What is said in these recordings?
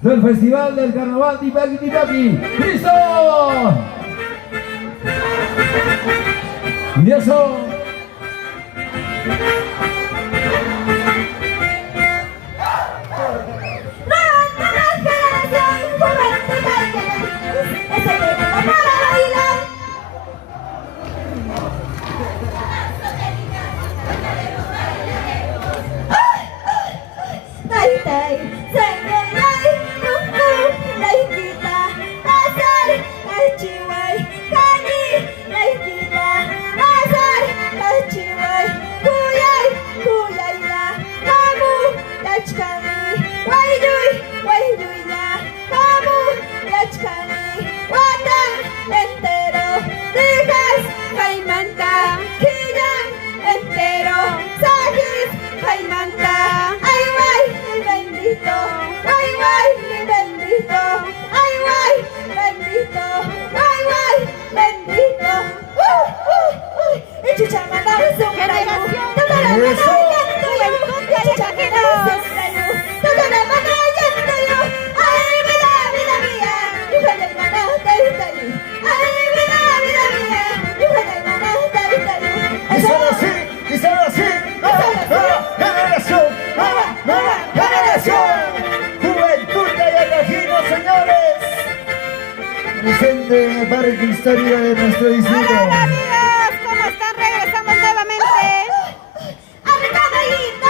del Festival del Carnaval Tipaqui Tipaqui. ¡Listo! Y eso. Presente para la historia de nuestro distrito. Hola amigos, ¿cómo están? Regresamos nuevamente. ¡Al caballito!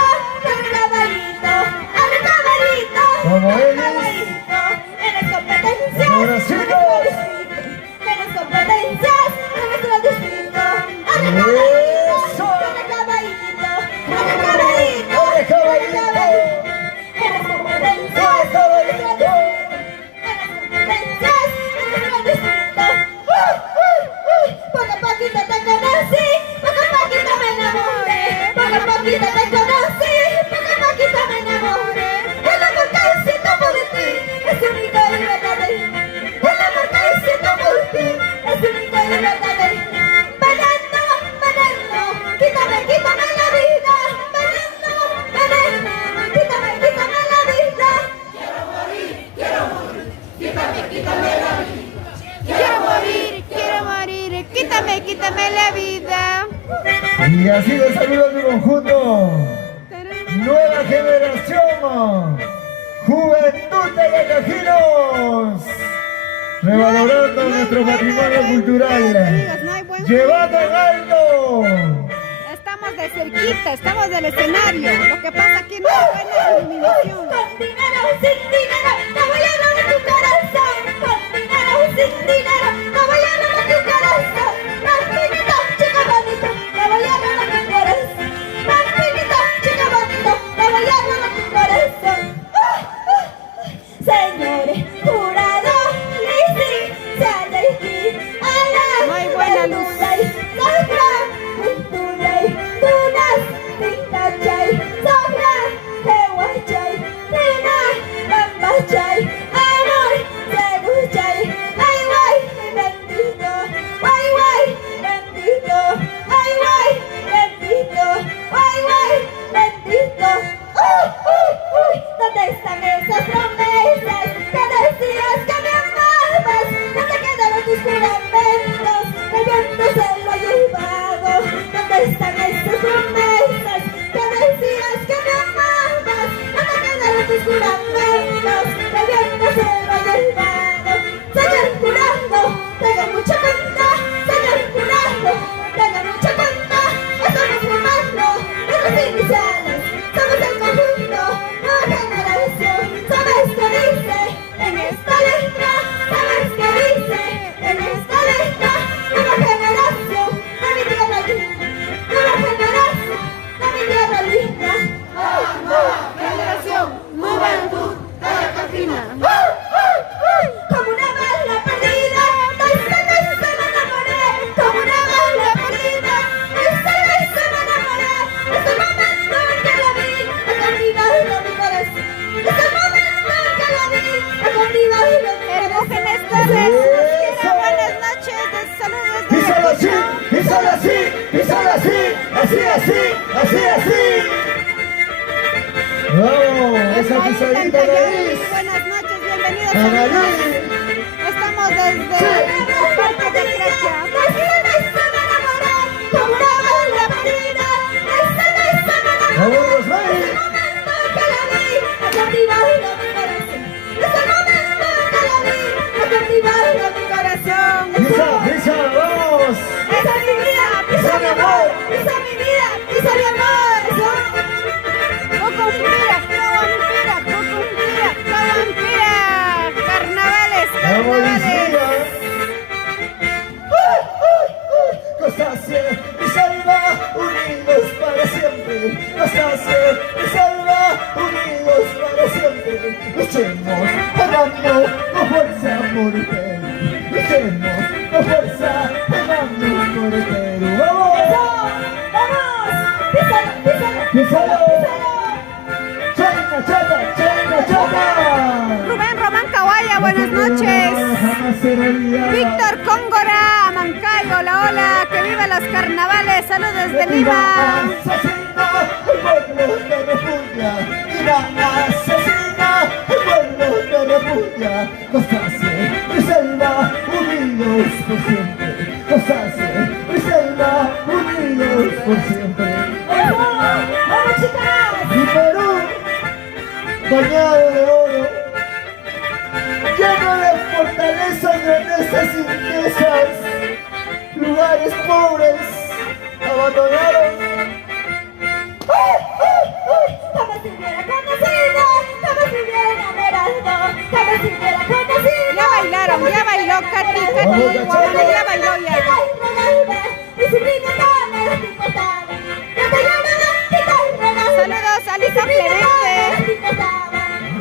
Como ellos. Eres competencias. Abracitos. Eres competencias de nuestro distrito. Eso. Quítame la vida. Y así de saludos mi conjunto. Nueva generación. Juventud de Ayacajinos. Revalorando nuestro patrimonio cultural. Llevando en alto. Estamos de cerquita, estamos del escenario. Lo que pasa aquí no es buena iluminación. Con dinero o sin dinero, te voy a robar tu corazón. Con dinero o sin dinero, te voy a robar tu corazón. Martinito, chico bonito, te voy a robar tu corazón. Martinito, chico bonito, te voy a robar tu corazón. Señores, jurado, licencia de aquí a la muy buena luz. ¿Dónde están esas promesas que decías que me amabas? ¿Dónde quedaron tus juramentos? El viento se lo ha llevado. ¿Dónde están esas promesas que decías que me amabas? ¿Dónde quedaron tus juramentos? El viento se lo ha llevado. Señor jurado, tenga mucha cuenta. Señor jurado, tenga mucha cuenta. Estamos formando nuestras iniciales. Somos el conjunto, nueva generación. ¿Sabes qué dice en esta letra? ¿Sabes qué dice en esta letra? Nueva generación de mi tierra linda. Nueva generación de mi tierra linda. Nueva generación, juventud de Ayacajinos. Como una bala perdida, de esta vez me enamoré. Como una bala perdida, de esta vez me enamoré. Es el momento en que la vi, ha cautivado mi corazón. Es el momento en que la vi, ha cautivado mi corazón. Hermógenes Torres, buenas noches, saludos de Y solo así, y solo así, y solo así, así. Vamos, esa pisadita de Buenas noches. bienvenidos. Analí. Estamos desde el Parque de Cracha. Vamos, Rosmary. Pisa, pisa, vamos. ¡Esa es mi vida! ¡Esa es mi amor! ¡Esa es mi vida! ¡Esa es mi amor! Cucumpira, Caguampira, Cucumpira, Caguampira. Carnavales, Vamos, carnavales. Lucía. Constancia y Salva, unidos para siempre. Constancia y Salva, unidos para siempre. Luchemos, ganando con fuerza por el Perú. Luchemos con fuerza, ganando por el Perú. ¡Vamos! ¡Písalo! ¡Chayna, chata, chayna, chata! Rubén Román Caguaya, buenas noches. Jamás será olvidada. Víctor Cóngora, Mancayo, hola, hola, que viva los carnavales, saludos desde Lima. Asesina, el pueblo te repudia. Mira, asesina, el pueblo te repudia. Constancia y Selva, unidos por siempre. Constancia y Selva, unidos por siempre. ¡Vamos, chicas! Mi Perú, bañado de oro, lleno de fortaleza, grandezas y riquezas, lugares pobres, abandonados. Jamás te hubiera conocido, jamás te hubiera enamorado, jamás te hubiera conocido. Ya bailaron, ya bailó Katy, Katy, Guamana, ya bailó ya. Saludos a Lisa Clemente.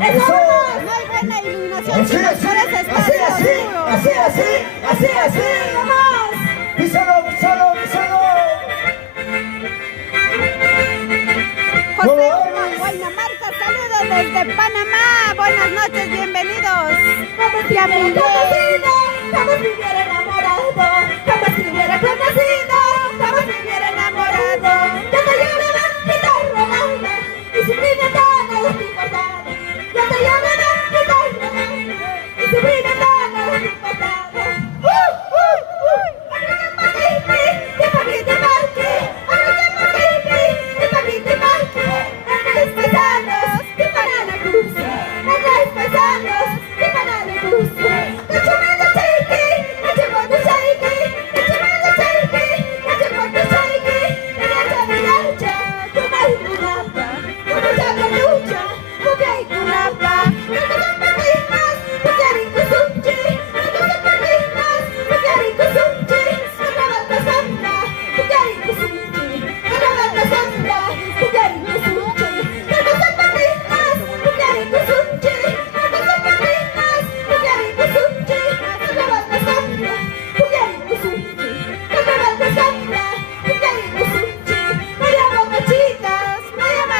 Eso. No hay buena iluminación, Así, chicos, así, por eso está así, así, oscuro. así. Písalo, písalo, písalo. José Guaynamarca, saludos desde Panamá. Buenas noches, bienvenidos. Jamás te hubiera enamorado, jamás te hubiera conocido, jamás te hubiera enamorado. Yo te lloraba y te rogaba, y sufríme todo te importaba. Yo te lloraba y te rogaba, y sufríme todo te importaba.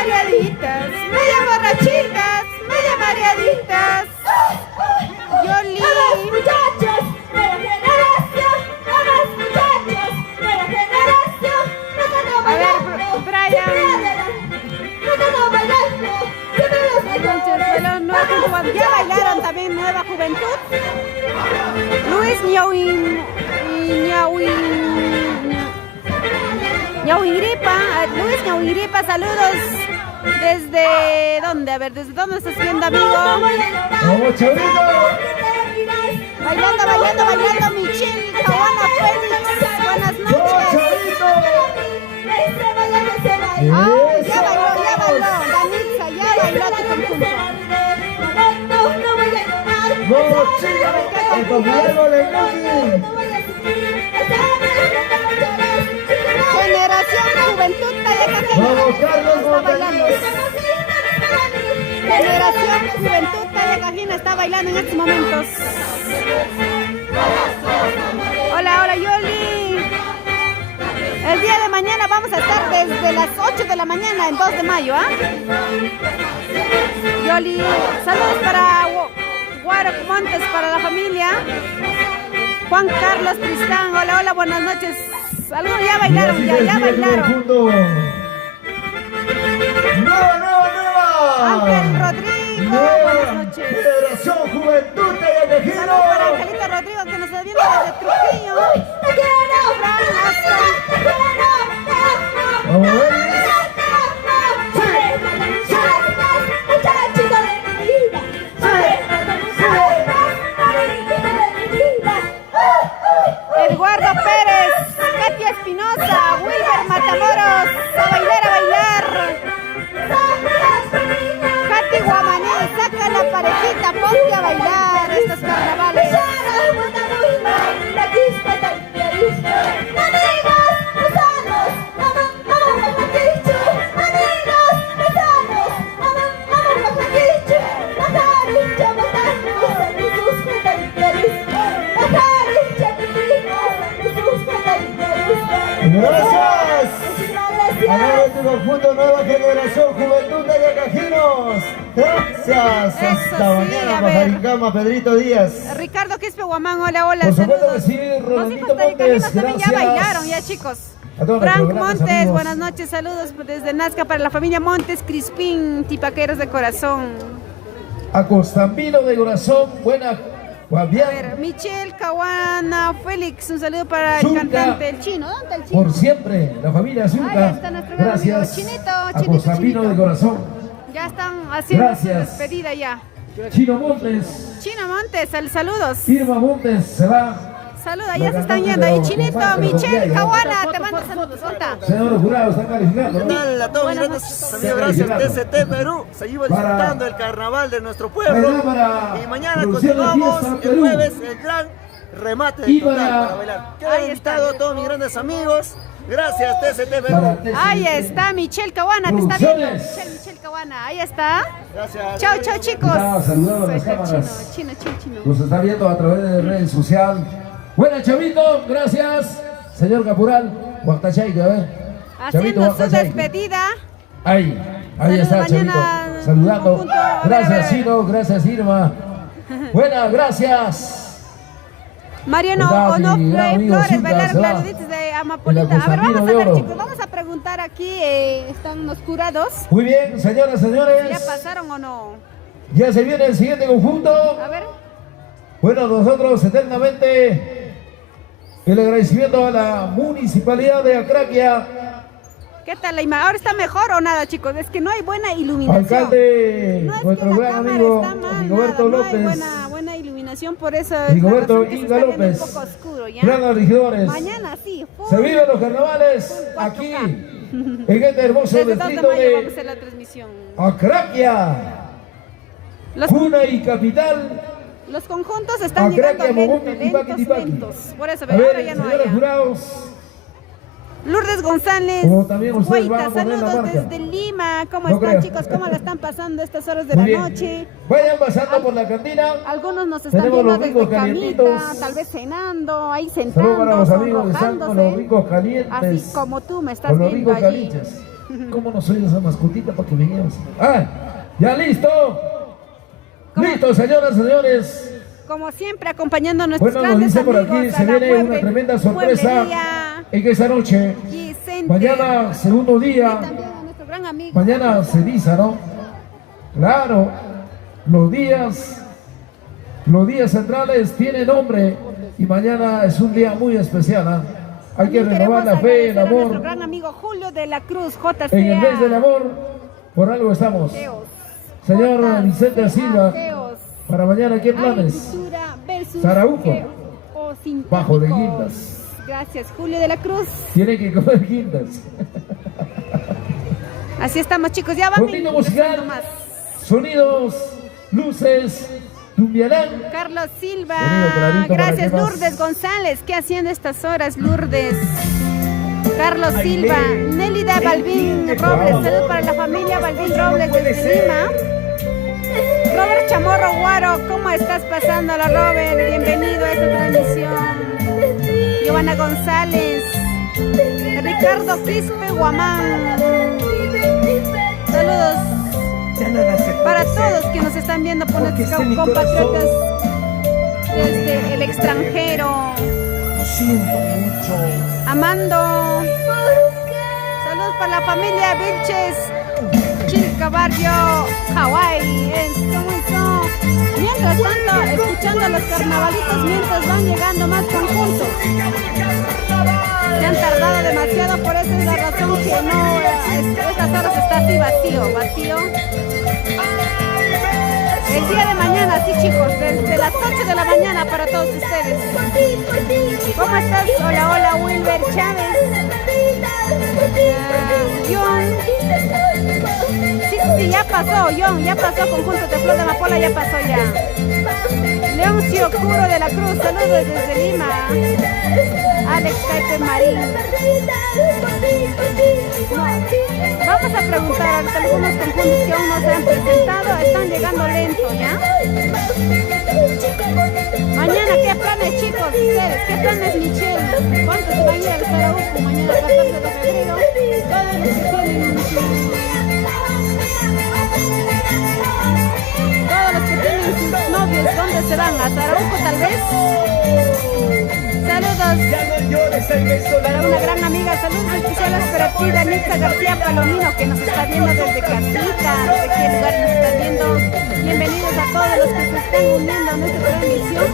Media borrachitas, media mareaditas. Yoli. ¡Vamos, muchachos! ¡Nueva generación! ¡Vamos, muchachos! ¡Nueva generación! ¡No estamos A ver, bailando! Brian. ¡Siempre adelante! ¡No estamos bailando! ¡Siempre los mejores! Ya bailaron también Nueva Juventud. Luis Ñauingripa, Luis Ñauingripa, saludos. ¿Desde dónde? A ver, ¿desde dónde estás viendo, amigo? Vamos, chavito. Bailando, Michelle, Caguana Félix, buenas Vamos, noches. chavito. Ah, ya bailó, Danitza, ya bailó tu conjunto. Vamos, chicos. El popular Lenny. Generación Juventud Tayacajina. Vamos, Carlos Está bailando. Montañez. Generación Juventud Tayacajina está bailando en estos momentos. Hola, Yoli. El día de mañana vamos a estar desde las 8 de la mañana, el 2 de mayo, ¿ah? Yoli, saludos para Guaro Montes, para la familia. Juan Carlos Tristán, hola, buenas noches. Saludos, ya bailaron, ya bailaron. ¡Nueva! Ángel Rodrigo, buenas noches. Generación Juventud. Anita, ponte a bailar estos carnavales. Gracias. A nuestro conjunto Nueva Generación Juventud de Yacajinos. Gracias. Eso Hasta sí, mañana, a ver. Majarincama, Pedrito Díaz. Ricardo Quispe Guamán, hola, hola, Por supuesto saludos. que sí, Los Rolandito hijos de Montes, Yacajinos también ya gracias. bailaron, ya chicos. A todos Frank nuestros grandes Montes, amigos. buenas noches, saludos desde Nazca para la familia Montes, Crispín, Tipaqueros de corazón. A Constantino de corazón, buena. A Fabián, ver, Michelle, Caguana, Félix, un saludo para el Zunca. cantante, el chino, ¿dónde está el chino? por siempre, la familia Ahí Zunca. está nuestro gran Gracias. amigo Chinito, a Chinito, Constantino Chinito. de corazón. Ya están haciendo Gracias. su despedida ya. Chino Montes, Chino Montes, saludos. Irma Montes se va. Saludos, La ya se están cantante yendo de ahí. los Chinito, Constantes, Michelle, los Caguana, te mando saludos. ¿Dónde está? Señor jurado, está calificando, ¿no? Hola a todos mis Buenas grandes noches. amigos, gracias TCT Perú. Seguimos Para- disfrutando el carnaval de nuestro Ahí pueblo. va para Y mañana producción de continuamos Fiesta el Perú. jueves el gran remate Y del total para- para bailar. Ahí Quedan está. invitados todos mis grandes amigos. Gracias TCT Para Perú. TCT. Ahí está Michelle Caguana, te está viendo. Producciones. Michelle Caguana, ahí está. Gracias. Chao, chao chicos. Ya, saludando a Ahí las está cámaras. Chino, chino. Nos está viendo a través de redes sociales. Buena, Chavito, gracias. Señor Capural, Huactachaica, a ver. Haciendo su Huactachaica. despedida. Ahí Saludos está, mañana, Chavito. Saludando. conjunto. A ver, a Gracias, ver. Chino, gracias, Irma. Buena, gracias. Mariano ¿Verdad, mi gran Onofre amigo Flores, Zunca, bailar se va? clariditas de Amapolita. El A ver, Constantino vamos a de ver, Oro. chicos, vamos a preguntar aquí, están los curados. Muy bien, señoras, ¿Ya señores. pasaron o no? Ya se viene el siguiente conjunto. A ver, Bueno, nosotros eternamente el agradecimiento a la Municipalidad de Acraquia, ¿qué tal la imagen? ¿Ahora está mejor o nada, chicos? Es que no hay buena iluminación. alcalde, No es nuestro que la gran cámara amigo está mal, Rigoberto nada, no hay López, buena iluminación, por eso es la Rigoberto razón que se Inga está viendo López, un poco oscuro, ¿ya? grandes regidores. Mañana sí, Se viven los carnavales Full 4K. aquí, en este hermoso desde 2 de distrito mayo vamos a de hacer la transmisión. Acraquia, Los, cuna y capital. los conjuntos están llegando Acraquia, lentos, Mogote, Tipaqui, Tipaqui. lentos. Por eso, A pero ahora ver, ya no señores hay. jurados, Lourdes González, Como también ustedes van Guaita, a poner la saludos marca. desde Lima. ¿Cómo No están, creo. chicos? ¿Cómo la están pasando estas horas de muy la bien. noche? Vayan pasando por la cantina. Algunos nos están Tenemos viendo los desde ricos camita, calientitos. tal vez cenando, ahí Saludos para sentando, los amigos de San con los sonrojándose. ricos calientes. Así como tú me estás Con los viendo ricos allí. calientes. ¿Cómo no soy esa mascotita para que me lleves? ¡Ah! ¡Ya listo! ¿Cómo? ¡Listo, señoras, señores! Como siempre, acompañando a nuestros Bueno, nos grandes dice por aquí, amigos, se a la viene una mueble- tremenda sorpresa mueblería en esta noche. Vicente. Mañana, segundo Y día. también a nuestro gran amigo. Mañana ceniza, ¿no? Claro, los días centrales tienen nombre y mañana es un día muy especial, ¿ah? Hay que También renovar queremos la fe, el agradecer a nuestro amor. gran amigo Julio de la Cruz, JCA. En el mes del amor, por algo estamos. Geos. Señor JCA Vicente Silva, Geos. para mañana, ¿qué planes? Agricultura versus Zaraufo. Geo o sintéticos. Bajo de guindas. Gracias, Julio de la Cruz. Tienen que comer quintas. Así estamos, chicos. Ya van Cortito musical, más. sonidos, luces, Tumbiarán. Carlos Silva. Sonido clarito, ¿para Gracias, qué más? Lourdes González. ¿Qué haciendo estas horas, Lourdes? Carlos Silva. Nélida Balvin Robles. Saludos para la familia Balvin Robles desde Lima. Robert Chamorro Guaro, ¿cómo estás pasando la Robert? Bienvenido a esta transmisión. Giovanna González. Ricardo Quispe Guamán. Saludos para todos que nos están viendo por nuestros compatriotas desde el extranjero. Lo siento mucho. Amando. Saludos para la familia Vilches, Chilca Barrio, Hawái. Eso. Mientras tanto, escuchando los carnavalitos mientras van llegando más conjuntos. Se han tardado demasiado, por eso es la razón que no, estas horas está así vacío. El día de mañana, sí chicos, desde las 8 de la mañana para todos ustedes. ¿Cómo estás? Hola, hola, Wilber Chávez. John. Sí, ya pasó, John, ya pasó. Conjunto de Flor de Amapola, ya pasó ya. Leoncio Curo de la Cruz, saludos desde Lima. Alex Caipe Marín. Vamos a preguntar a algunos conjuntos que aún no se han presentado, están llegando lento, ¿ya? Mañana, ¿qué planes, chicos? Ustedes, ¿qué planes, Michelle? ¿Cuántos van a ir al Sarauco mañana, 14 de febrero? Todos los que tienen sus novios, ¿dónde se van? ¿A Sarauco tal vez? Saludos para una gran amiga, saludos especiales para ti, Danitza García Palomino, que nos está viendo desde casita, desde qué lugar nos está viendo. Bienvenidos a todos los que se están uniendo a nuestra transmisión.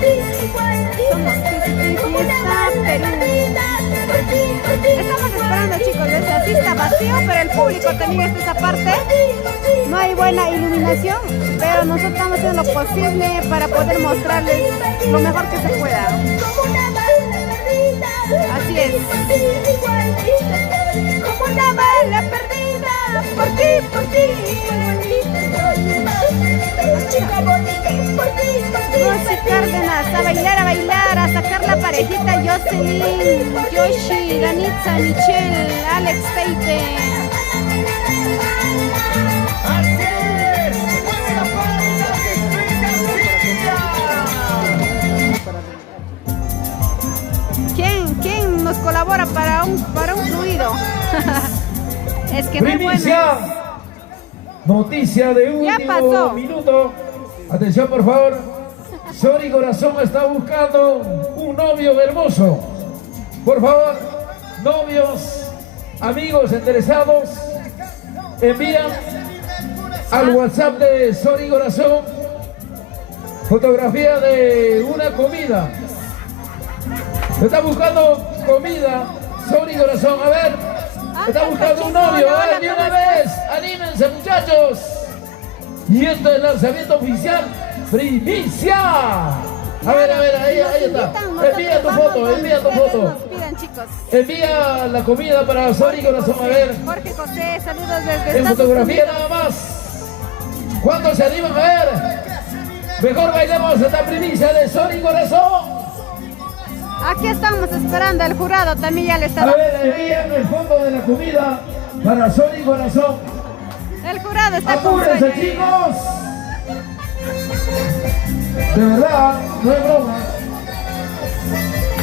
Somos Fiesta Perú. Estamos esperando, chicos, desde así está vacío, pero el público también está esa parte. No hay buena iluminación, pero nosotros estamos haciendo lo posible para poder mostrarles lo mejor que se pueda. Así es. Como una bala perdida, por ti. Rosy Cárdenas, a bailar, a sacar la parejita. Jocelyn, Yoshi, Danitza, Michelle, Alex Peite. ¿Quién nos colabora para un fluido? Es que no es Primicia. bueno. Noticia de Ya último pasó. minuto. Atención, por favor. Sori Corazón está buscando un novio hermoso. Por favor, novios, amigos interesados, envían al WhatsApp de Sori Corazón fotografía de una comida. Está buscando comida, Sori Corazón, a ver. Está buscando un novio, a ver, de una vez. Anímense, muchachos. Y esto es el lanzamiento oficial. Primicia. A ver, ahí está. Envía tu foto. Pidan, chicos. Envía la comida para Sori Corazón, a ver. Jorge José, saludos desde En Estados fotografía Unidos. nada más. ¿Cuántos se animan a ver? Mejor bailemos esta primicia de Sori Corazón. Aquí estamos esperando, el jurado también ya le está A dando. ver, envían el fondo de la comida para Sori Corazón. El jurado está con ¡Apúrense, sueño. chicos! De verdad, no es broma.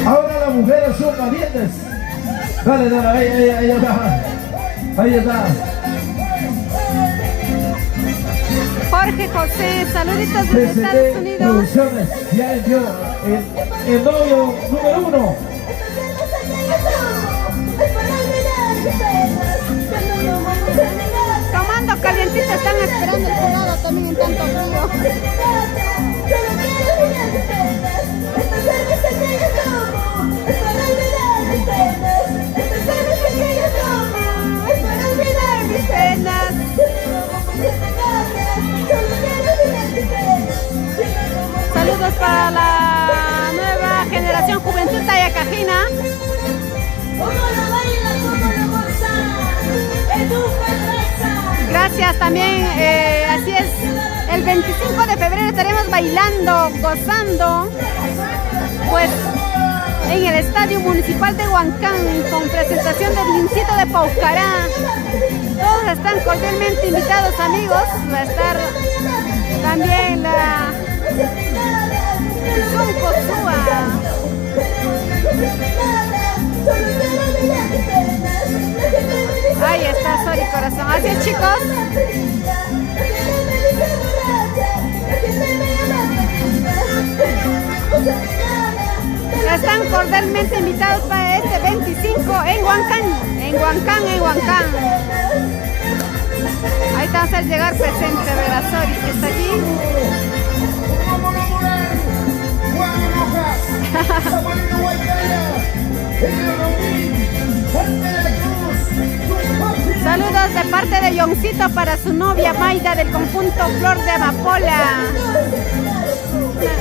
Ahora las mujeres son valientes. Dale, ahí está. Ahí está. Jorge José, saluditos desde Estados PCT Unidos. Producciones ya envió el novio número 1. Tomando calientito, están esperando el jurado también en tanto frío. Penas. Saludos para la nueva generación Juventud Tayacajina. Gracias también, así es, el 25 de febrero estaremos bailando, gozando, pues en el Estadio Municipal de Huancán con presentación del Lincito de Paucará. Todos están cordialmente invitados, amigos. Va a estar también la Zoncosúa. Ahí está Sori Corazón. Así es, chicos. Están cordialmente invitados para este 25 en Huancán. Ahí está a hacer llegar presente de la Sori que está aquí. Saludos Saludos de parte de Yoncito para su novia Maida del conjunto Flor de Amapola.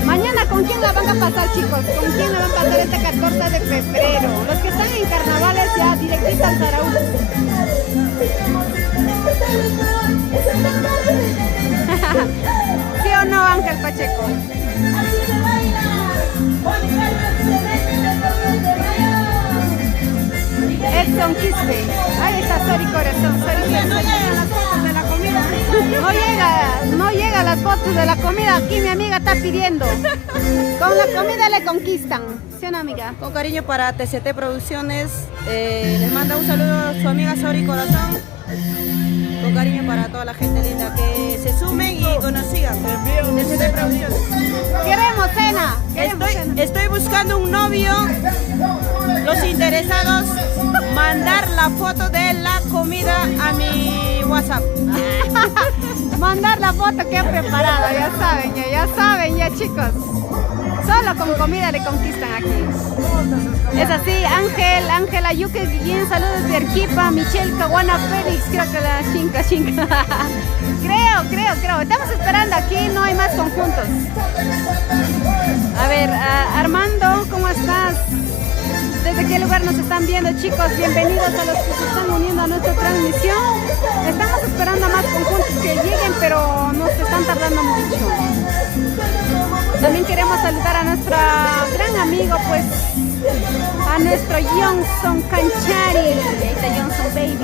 Mañana, ¿con quién la van a pasar, chicos? ¿Con quién la van a pasar este 14 de febrero? Los que están en carnavales ya, directito al Saraú. ¿Sí o no, Ángel Pacheco? Edson Quispe. Ahí está Sori Corazón. Sori, no llegan las fotos de la comida. No llega las fotos de la comida. Aquí mi amiga está pidiendo. Con la comida le conquistan. ¿Sí o no, amiga? Con cariño para TCT Producciones. Les manda un saludo a su amiga Sori Corazón. Con cariño para toda la gente linda que se sumen y conozcan TCT Producciones. Queremos cena. Estoy buscando un novio. Los interesados, mandar la foto de la comida a mi WhatsApp. Mandar la foto que he preparado, ya saben, chicos. Solo con comida le conquistan aquí. Es así, Ángel Ayuque Guillén, saludos de Arequipa, Michelle Caguana Félix, creo que la chinca. Creo. Estamos esperando aquí, no hay más conjuntos. A ver, Armando, ¿cómo estás? ¿Desde qué lugar nos están viendo, chicos? Bienvenidos a los que se están uniendo a nuestra transmisión. Estamos esperando a más conjuntos que lleguen, pero nos están tardando mucho. También queremos saludar a nuestro gran amigo, pues, a nuestro Johnson Canchari. Ahí está Johnson Baby.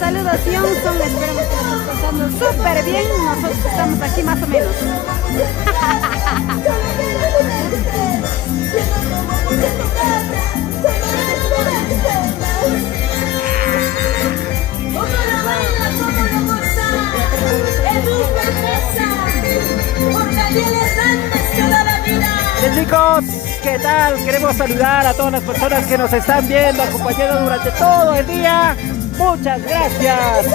Saludos Johnson, esperemos que nos estés pasando súper bien. Nosotros estamos aquí más o menos. Bien, chicos, ¿qué tal? Queremos saludar a todas las personas que nos están viendo, acompañando durante todo el día. Muchas gracias.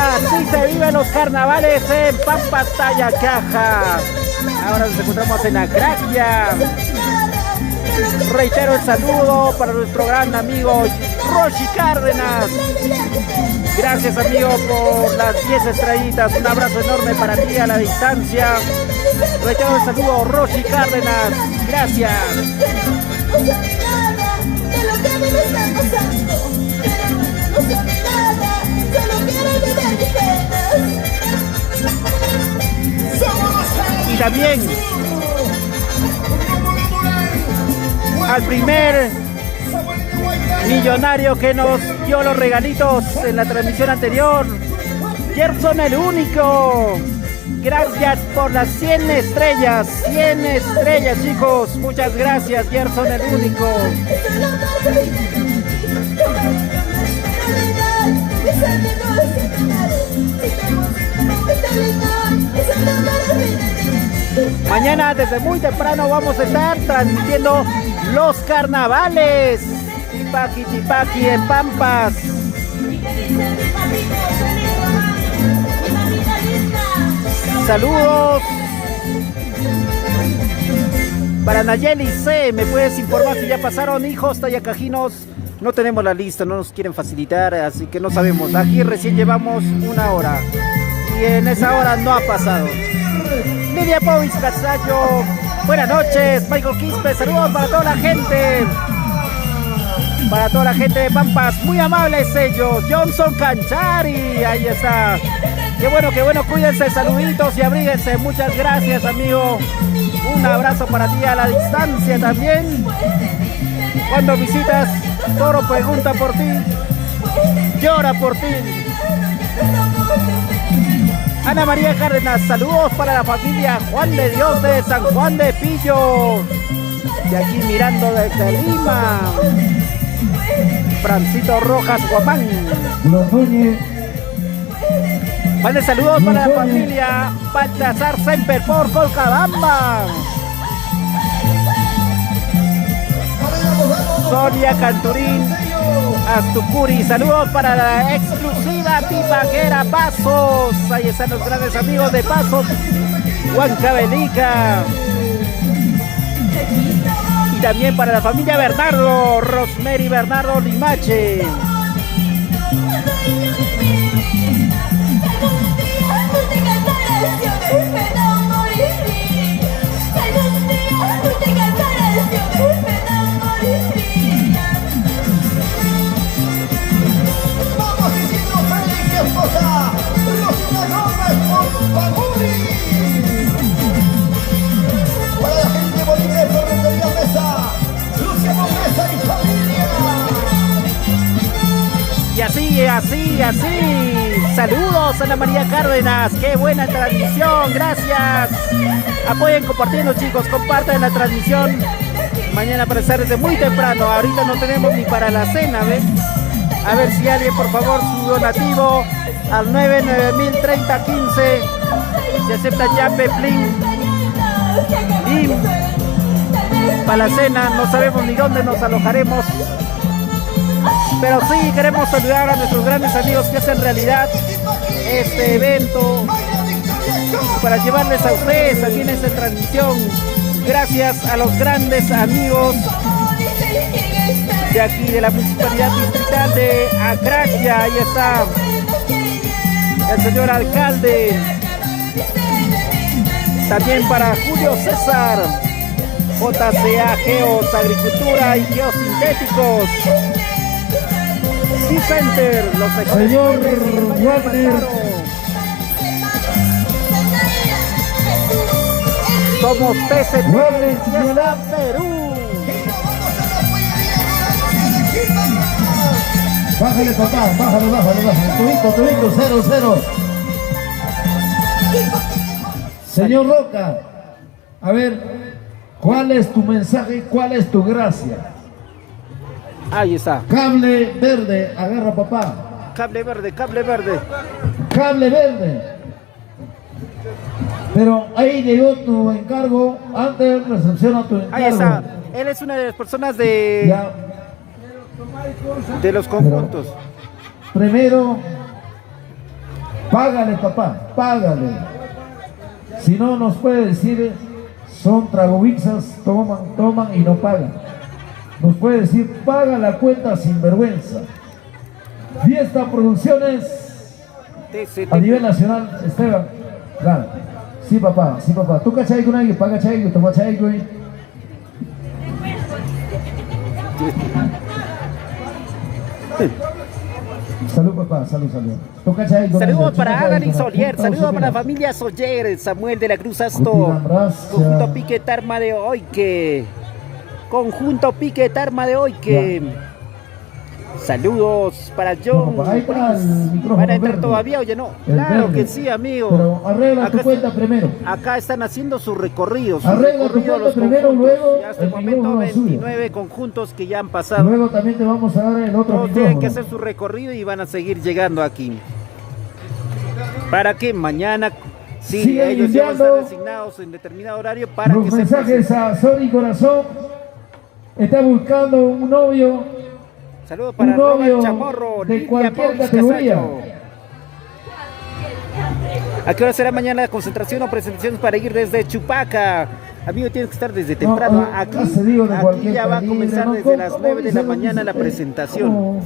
Así se viven los carnavales en Pampas, Tayacaja. Ahora nos encontramos en Agracia. Reitero el saludo para nuestro gran amigo Roshi Cárdenas. Gracias, amigo, por las 10 estrellitas. Un abrazo enorme para ti a la distancia. Reitero el saludo, Roshi Cárdenas. Gracias. Y también al primer millonario que nos dio los regalitos en la transmisión anterior, Gerson el Único. Gracias por las 100 estrellas. 100 estrellas, chicos. Muchas gracias, Gerson el Único. Mañana desde muy temprano vamos a estar transmitiendo los carnavales. Tipaqui en Pampas. Saludos para Nayeli C. ¿Me puedes informar si ya pasaron, hijos tayacajinos? No tenemos la lista, no nos quieren facilitar, así que no sabemos. Aquí recién llevamos una hora y en esa hora no ha pasado. Lidia Povis Casallo, buenas noches. Michael Quispe, saludos para toda la gente. Para toda la gente de Pampas, muy amables ellos. Johnson Canchari, ahí está. Qué bueno, cuídense, saluditos y abríguense. Muchas gracias, amigo. Un abrazo para ti a la distancia también. Cuando visitas, Toro pregunta por ti, llora por ti. Ana María Cárdenas, saludos para la familia Juan de Dios de San Juan de Pillo. De aquí mirando desde Lima. Francito Rojas Guamán. Mande saludos para la familia Baltasar Semper por Colcabamba. Sonia Canturín Astucuri, saludos para la exclusiva Tipaquera Pasos. Ahí están los grandes amigos de Pasos, Huancavelica. Y también para la familia Bernardo, Rosemary Bernardo Limache. Vamos diciendo feliz esposa, Rosina Gómez con Paguri. Para la gente de Bolivia de Ferretería Mesa, Luciano Mesa y familia. Y así. Saludos Ana María Cárdenas. Qué buena transmisión. Gracias. Apoyen compartiendo, chicos. Compartan la transmisión. Mañana para estar desde muy temprano. Ahorita no tenemos ni para la cena, ¿ves? A ver si alguien, por favor, su donativo al 9903015. Se acepta Yape, Plin. Y para la cena no sabemos ni dónde nos alojaremos. Pero sí queremos saludar a nuestros grandes amigos que hacen realidad este evento para llevarles a ustedes aquí en esta transmisión. Gracias a los grandes amigos de aquí de la Municipalidad Distrital de Acracia. Ahí está el señor alcalde. También para Julio César, JCA Geos, Agricultura y Geosintéticos. C-Center, los mejores. Señor Wagner. Somos TCT Wagner, Fiesta Perú. Bájale, papá, bájale. Tubito, 0-0. Señor Roca, a ver, ¿cuál es tu mensaje? ¿Cuál es tu gracia? Ahí está. Cable verde, agarra papá. Cable verde, cable verde. Cable verde. Pero ahí llegó tu encargo, antes recepciona tu encargo. Ahí está. Él es una de las personas de Ya, los conjuntos. primero, págale papá, págale. Si no nos puede decir, son tragovixas, toman y no pagan. Nos puede decir, paga la cuenta sin vergüenza. Fiesta Producciones TCT. a nivel nacional, Esteban. Claro. Sí, papá. ¿Tú cachai con alguien? Paga chay, toma chay, güey. Salud, papá, salud. ¿Tú cachai con Saludos alguien? para ¿Tú Adalyn cachai con Solier, alguien? saludos para la Mira. familia Soller, Samuel de la Cruz Asto, Gutiérrez Bras, Conjunto ya. Pique Tarma de Oike, Conjunto Pique Tarma de Oike. Saludos para John. No, papá, ahí está el micrófono ¿Van a entrar verde. todavía? Oye, no. El Claro verde. que sí, amigo. Pero arregla tu Acá cuenta primero. Acá están haciendo su recorrido. Arregla tu cuenta los primero, conjuntos. luego Ya hasta el el momento micrófono es suyo. 29 conjuntos que ya han pasado. Luego también te vamos a dar el otro Todos tienen que micrófono. hacer su recorrido y van a seguir llegando aquí. Para que mañana, sí, Sigan ellos ya van a estar enviando designados en determinado horario para Los que se mensajes presenten. a Sony Corazón. Está buscando un novio. Saludos para un novio Robert Chamorro, de Lidia cualquier Pons categoría. Casallo. ¿A qué hora será mañana la concentración o presentaciones para ir desde Chupaca? Amigo, tienes que estar desde temprano. Aquí, se digo de aquí cualquier ya va a calibre, comenzar ¿no? desde ¿Cómo- las cómo 9 de la dice? mañana la presentación.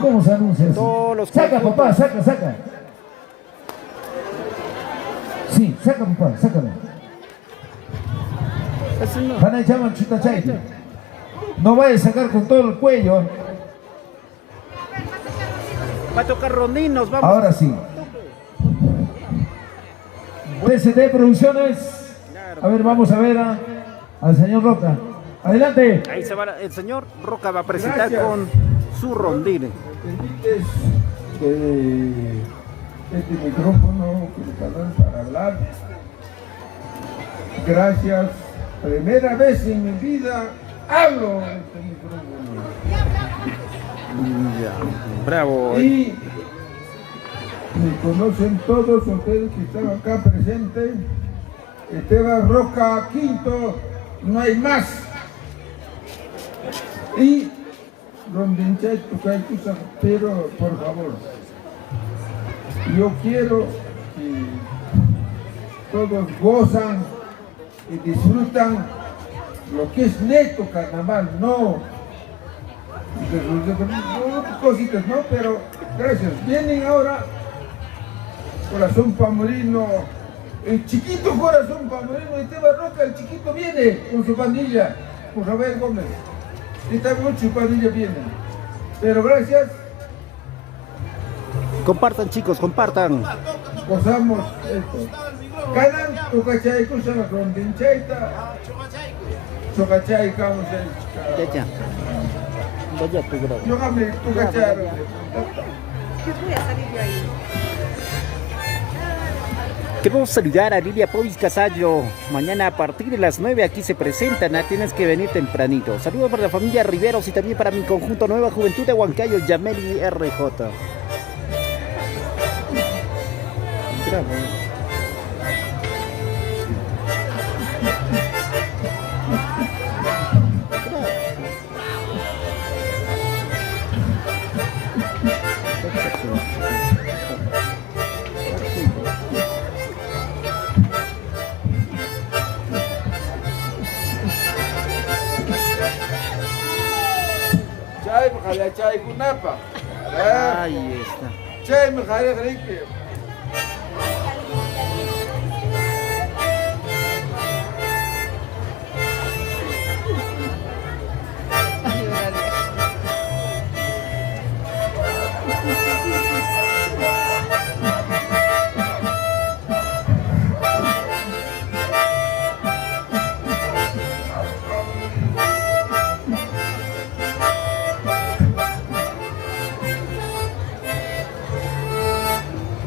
¿Cómo se anuncia eso? Todos los Saca, conjuntos. papá, saca. Sí, saca, papá, sácalo. Así no. Van a echar un chutachaite. No vayas a sacar con todo el cuello. Va a tocar rondinos, vamos. Ahora sí. TCT Producciones. A ver, vamos a ver al señor Roca. Adelante. Ahí se va el señor Roca, va a presentar Gracias. con su rondine. Permites que este micrófono que me dan para hablar. Gracias. Primera vez en mi vida hablo en este micrófono. Bravo. Y me conocen todos ustedes que están acá presentes. Esteban Roca Quinto, no hay más. Y Rondinchay Tucaytusa, pero por favor, yo quiero que todos gozan y disfrutan lo que es neto carnaval, no. Cositas, ¿no? Pero gracias. Vienen ahora Corazón Pamorino, el chiquito Corazón Pamorino de Teba Roca, el chiquito viene con su pandilla, con Rafael Gómez. Y también su pandilla viene. Pero gracias. Compartan, chicos, compartan. Gozamos esto. Kanan tukachay ko sa rondinchayta. Tukachay kamo sa Ya. Vaya tu grado. yo kami tukachay. Yo voy a salir de ahí. Queremos saludar a Lilia Povis Casallo. Mañana a partir de las 9 aquí se presentan. Tienes que venir tempranito. Saludos para la familia Riveros y también para mi conjunto Nueva Juventud de Huancayo, Yameli RJ. Bravo. Chay makala chay kunapa. Ahí está. Chay makala grike.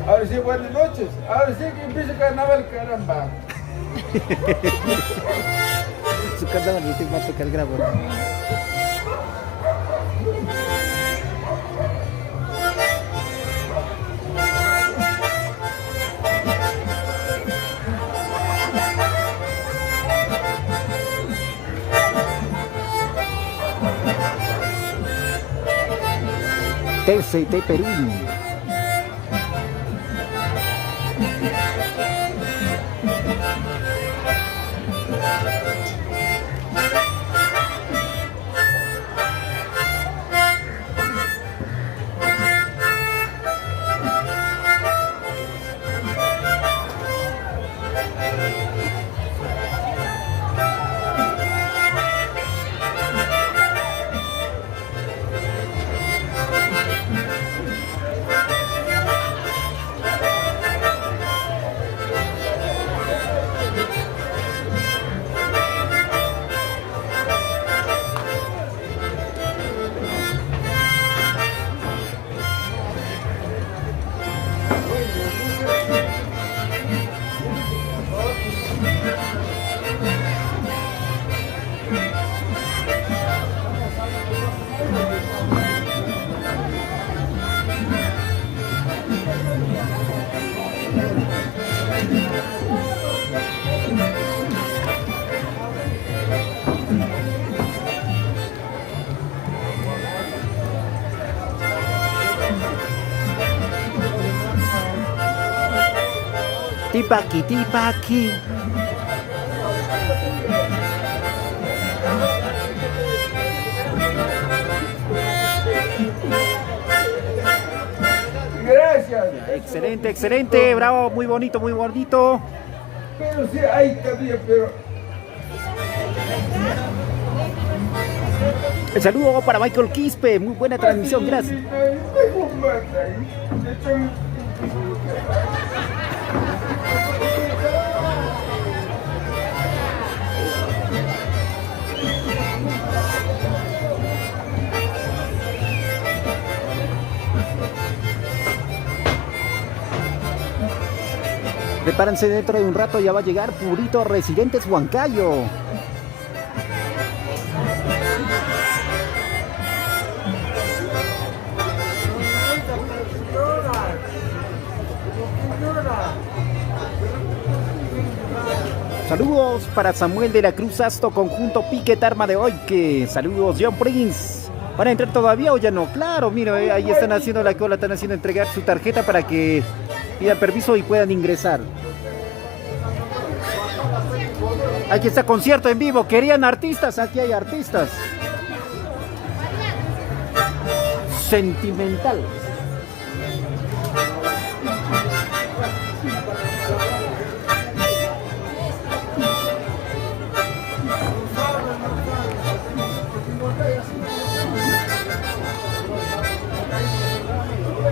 Ahora sí, buenas noches. Ahora sí que empieza el carnaval, caramba. Su carnaval no te va a tocar grabo. TCT Perú. Tipaki, tipaki. Gracias. Excelente, excelente, bravo, muy bonito, muy bonito. Pero sí hay todavía, pero El saludo para Michael Quispe, muy buena transmisión, gracias. Prepárense, dentro de un rato ya va a llegar Purito Residentes Huancayo. Saludos para Samuel de la Cruz Asto, conjunto Piquet Arma de hoy. Que saludos, John Prince. ¿Van a entrar todavía o ya no? Claro, mira, ahí están haciendo la cola, están haciendo entregar su tarjeta para que pidan permiso y puedan ingresar. Aquí está concierto en vivo. ¿Querían artistas? Aquí hay artistas. Sentimental.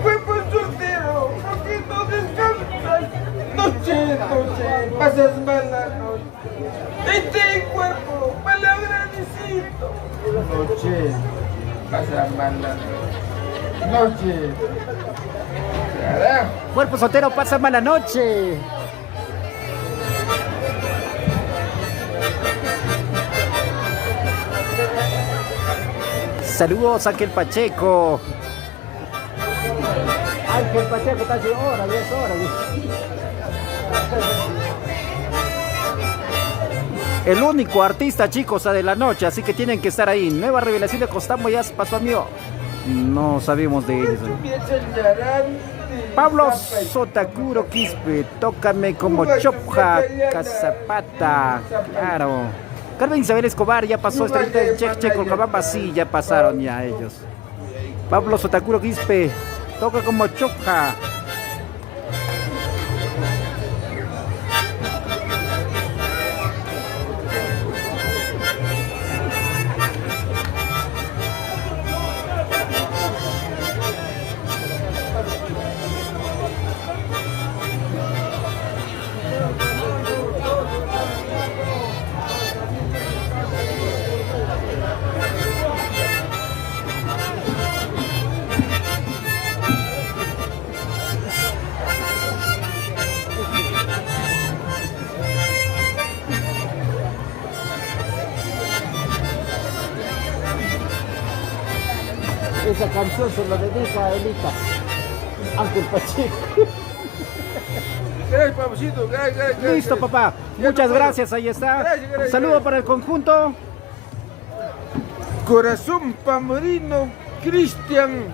Cuerpo soltero, porque no descansas. Noche, pasas mala noche. Este cuerpo, mal agradecido. Noche, pasas mala noche. Noche. Carajo. Cuerpo soltero pasa mala noche. Saludos a Ángel Pacheco. Ángel Pacheco está haciendo horas, 10 horas. El único artista, chicos, de la noche, así que tienen que estar ahí. Nueva revelación de Costamo, ya pasó, amigo. No sabíamos de ellos. Pablo Sotakuro Quispe, tócame como Chopja Cazapata. Claro. Carmen Isabel Escobar ya pasó. Estrellita de Checo, Cabamba, sí, ya pasaron ya ellos. Pablo Sotakuro Quispe, toca como Chopja. Esa canción se la dedica a Elita. Ángel Pacheco. Gracias, papacito. Gracias. Listo, papá. Muchas gracias, ahí está. Gracias. Un saludo para el conjunto. Corazón Pamorino, Cristian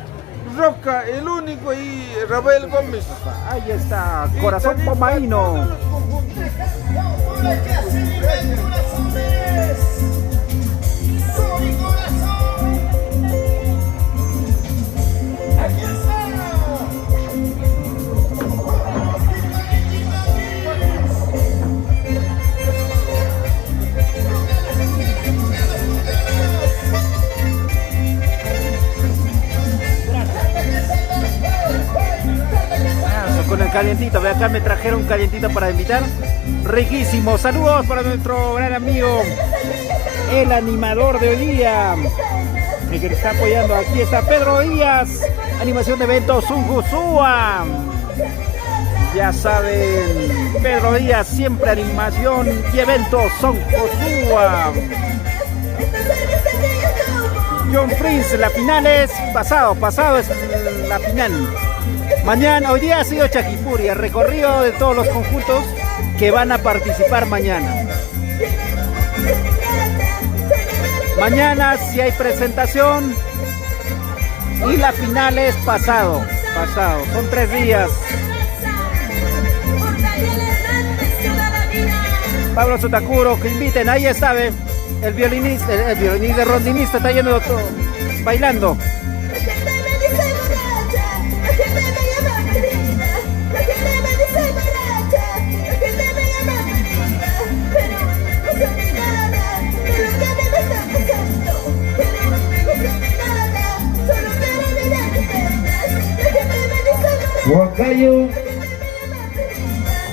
Roca, el único, y Rafael Gómez. Ahí está, Corazón Pomaíno. Con el calientito, ve acá me trajeron un calientito para invitar. Riquísimo. Saludos para nuestro gran amigo, el animador de hoy día, el que nos está apoyando. Aquí está Pedro Díaz, animación de eventos Ungusúa. Ya saben, Pedro Díaz, siempre animación y eventos Ungusúa. John Prince, la final es pasado es la final. Mañana, hoy día ha sido Chaquipuri, el recorrido de todos los conjuntos que van a participar mañana. Mañana sí hay presentación y la final es pasado, son 3 días. Pablo Sotakuro, que inviten, ahí está, ¿ve? El violinista de rondinista está yendo bailando.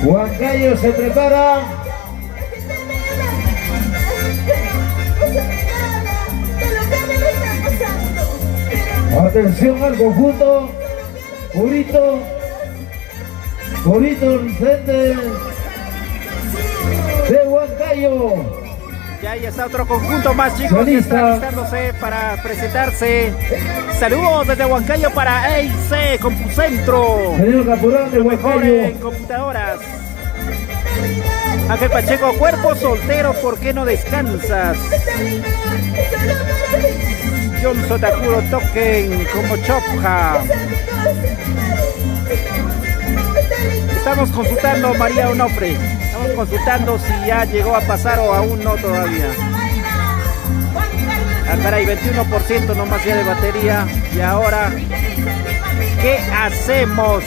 Huancayo se prepara. Atención al conjunto. Purito Vicente de Huancayo. Ya ahí está otro conjunto más, chicos, que está listándose para presentarse. Saludos desde Huancayo para EIC Compucentro. Señor Capurán de Mejor Huancayo. en computadoras. Ángel Pacheco, cuerpo soltero, ¿por qué no descansas? John Sotakuro, toquen como Chopja. Estamos consultando María Onofre. Estamos consultando si ya llegó a pasar o aún no todavía. Ah, caray, 21% nomás ya de batería. Y ahora, ¿qué hacemos?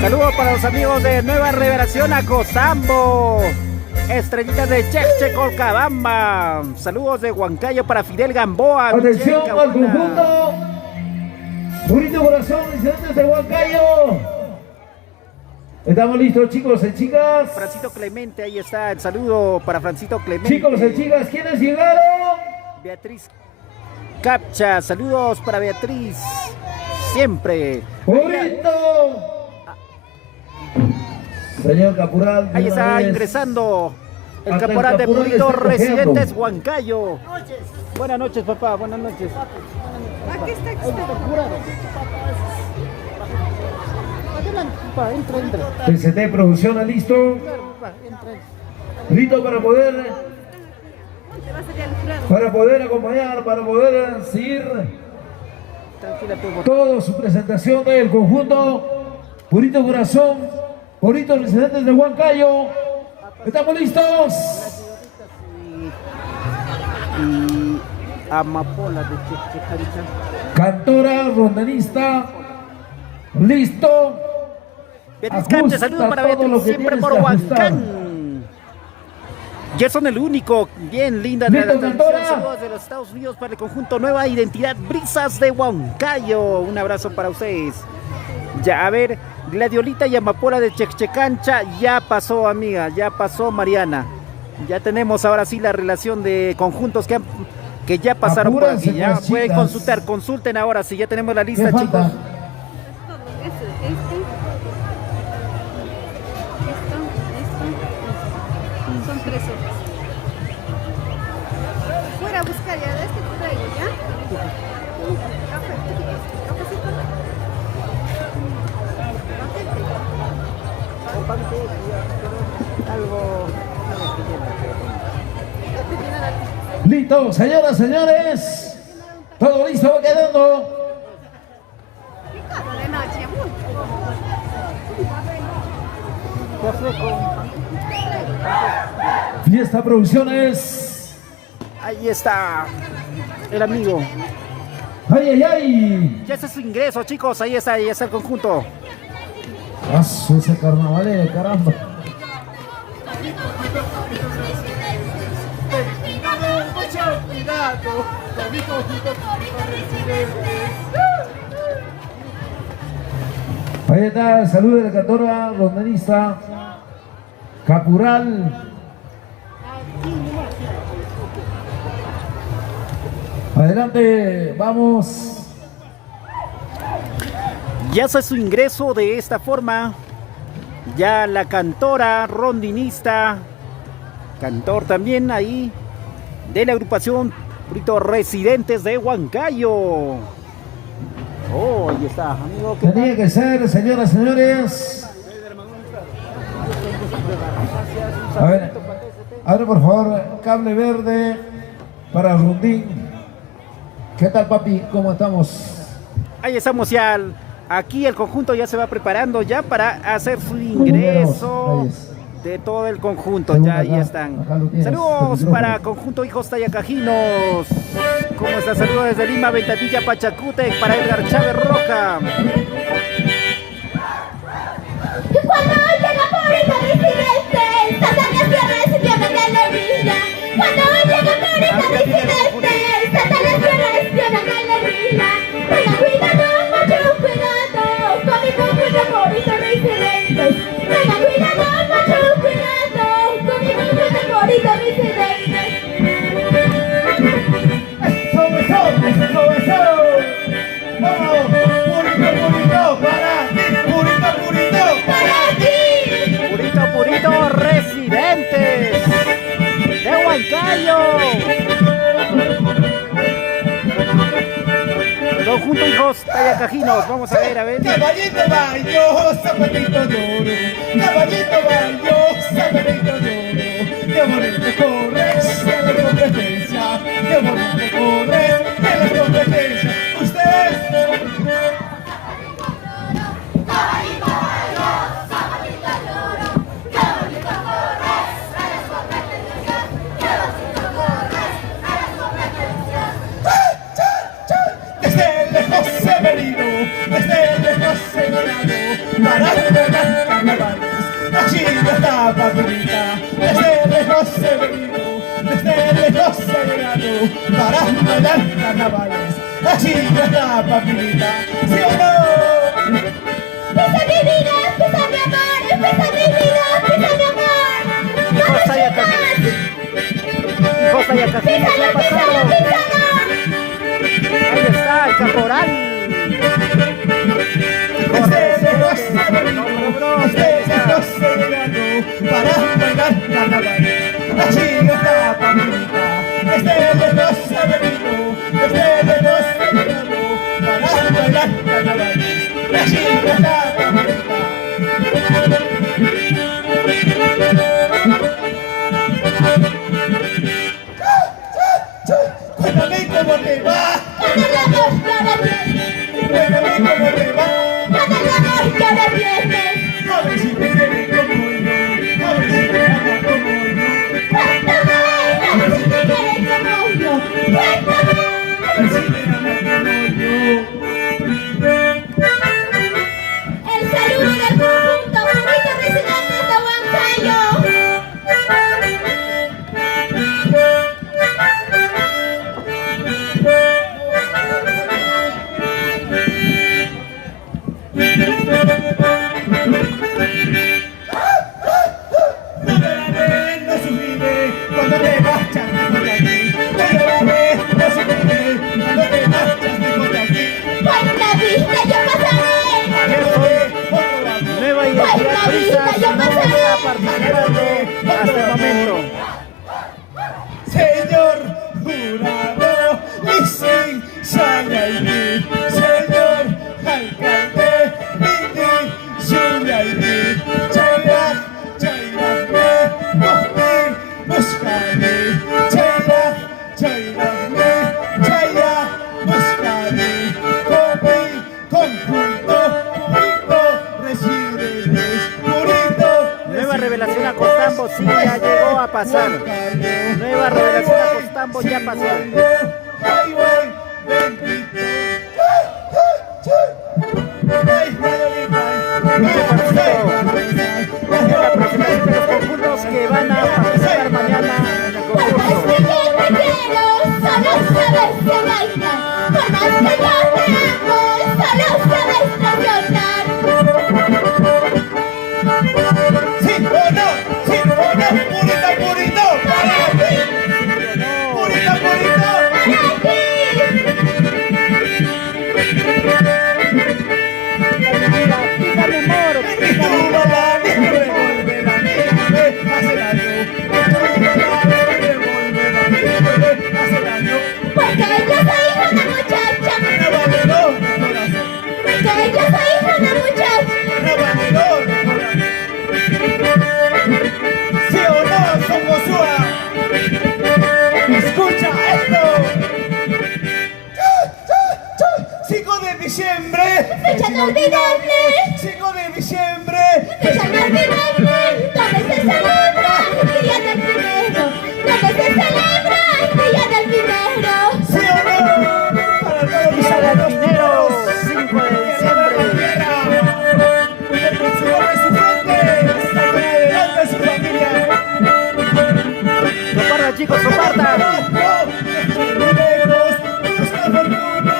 Saludos para los amigos de Nueva Revelación Acozambo. Estrellitas de Cheche Colcabamba. Saludos de Huancayo para Fidel Gamboa. Atención al conjunto. Bonito corazón, incidentes de Huancayo. Estamos listos, chicos y chicas. Francito Clemente, ahí está. El saludo para Francito Clemente. Chicos y chicas, ¿quiénes llegaron? Beatriz Capcha, saludos para Beatriz. Siempre. Bonito. Señor Caporal. Ahí está ingresando el caporal de Purito Residentes Huancayo. Buenas noches, papá. Buenas noches. Aquí está. Adelante, papá. Entra. TCT Producción, ¿listo? Listo para poder acompañar, para poder seguir toda su presentación del conjunto Purito Corazón, Purito Residentes de Huancayo. ¿Estamos listos? Y Amapola de Chechecancha. Cantora, rondanista, listo. Beatriz Capcha, saludos para Beatriz, siempre por Huancán. Ya son el único, bien linda de la transmisión. Saludos de los Estados Unidos para el conjunto Nueva Identidad Brisas de Huancayo. Un abrazo para ustedes. Ya, a ver, Gladiolita y Amapola de Chechecancha ya pasó, amiga, ya pasó, Mariana. Ya tenemos ahora sí la relación de conjuntos que ya pasaron por aquí. Ya pueden consultar, consulten ahora sí, ya tenemos la lista, chicos. Son 3 horas. Fuera a buscar ya, este que traigo, ¿ya? Café, cafecito. Listo, señoras, señores. Todo listo, va quedando. De noche, Fiesta Producciones. Ahí está el amigo. ¡Ay, ay, ay! Ya está su ingreso, chicos. Ahí está el conjunto. ¡Paso ese carnaval, caramba! Ahí está el saludo de la cantora rondanista Caporal. Adelante, vamos. Ya hace su ingreso de esta forma. Ya la cantora rondinista, cantor también ahí de la agrupación Purito Residentes de Huancayo. Oh, ahí está, amigo. Tenía que ser, señoras y señores. A ver, abre por favor cable verde para Rondín. ¿Qué tal, papi? ¿Cómo estamos? Ahí estamos ya. Aquí el conjunto ya se va preparando ya para hacer su ingreso de todo el conjunto. Ya ahí están. Saludos para conjunto Hijos Tayacajinos. ¿Cómo está? Saludos desde Lima, Ventanilla, Pachacútec para Edgar Chávez Roca. Cuando llega Purito Residentes, Satania Sierra recibiendo de alegría. Cuando llega Purito Residentes, Satania Sierra recibiendo de alegría. Tengan cuidado, mucho cuidado, con mi conjunto Purito Residentes. Tengan cuidado, mucho cuidado, con mi conjunto Purito Residentes. ¡Eso! ¡Vamos! ¡Purito para ti! Purito Residentes de Huancayo. Conjunto Hijos Tayacajinos. Vamos a ver. Caballito baño, zapatito de oro. Caballito baño, zapatito de oro. Qué bonito corres en la competencia. Qué bonito corres en la competencia. Ustedes. Caballito baño, zapatito de oro. está papelita, desde lejos he venido, desde lejos he llegado, para bailar carnavales, así está papelita, ¿sí o no? Pisa mi vida, pisa mi amor, pisa mi vida, pisa mi amor. Hijo Sayacajino. Hijo Sayacajino, ¿qué ha pasado? Ahí está el caporal. Desde lejos he venido, desde lejos he llegado, para bailar carnavales, así está papelita, desde lejos he venido, desde lejos he llegado, para bailar carnavales, así está papelita. Cuéntame cómo te va, Con el amor que ahora tienes, cuéntame cómo te va, con el amor que ahora tienes. a ver si te quiere como yo, a ver si te ama como yo, Cuéntame, a ver si te quieres como yo. Cuéntame. a ver si te ama como yo. El saludo del conjunto bonito residentes de Huancayo. No lloraré, no sufriré cuando te marchas lejos de aquí. No lloraré, no sufriré cuando te marchas lejos de aquí. Pues la vista yo pasaré. Lloraré, otro amor. Nueva identidad prisa, yo no pasaré. está participando hasta el momento. Señor jurado, listen, Sayaini. Señor alcalde, Miti, Suyaini. Chayrak, Chayrak, Mohti, Muskani. Chayrak, Chayrak, Chayrak, Muskani. Kopi, conjunto, purito, residentes, purito. Nueva revelación a Costambo, sí, ya llegó a pasar. Nueva revelación a Costambo, ya pasó. Es la presentación de los conjuntos que van a participar mañana en el Por más concurso. que yo te quiero, solo sabes que bailar. Por más que yo te amo, solo sabes traicionar. Sí o no, purito, purito, Para ti, purito, purito. para ti. Pídame amor, Porque yo soy una muchacha. Porque yo soy una muchacha. ¿Sí o no, Songosua? Escucha esto. 5 de diciembre. Fecha inolvidable. 5 de diciembre. Fecha inolvidable. Donde se celebra el día del primero. Donde se celebra el día del primero. ¿Sí o no? Para todos Visa del los Pinero, toros. 5 de diciembre. El próximo de su frente. Saca adelante su familia. Compartan, chicos, compartan. Muy lejos, busca fortuna.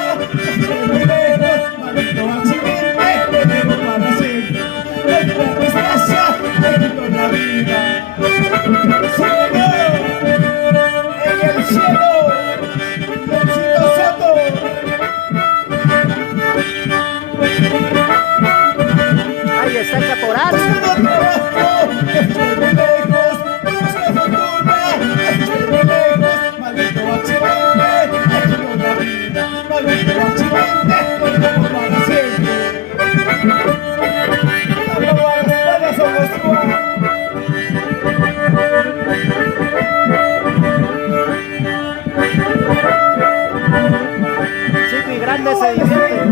Muy lejos, maldito accidente. Tenemos para siempre. Nuestra desgracia, con la vida. Señor, en el cielo, Leoncito Soto. Ahí está el caporal. Buscando trabajo, estoy muy lejos, busca fortuna, estoy muy lejos, maldito accidente, con la vida, maldito accidente, lo tenemos para siempre. Vamos a las palmas, somos Chico y grande se divierte.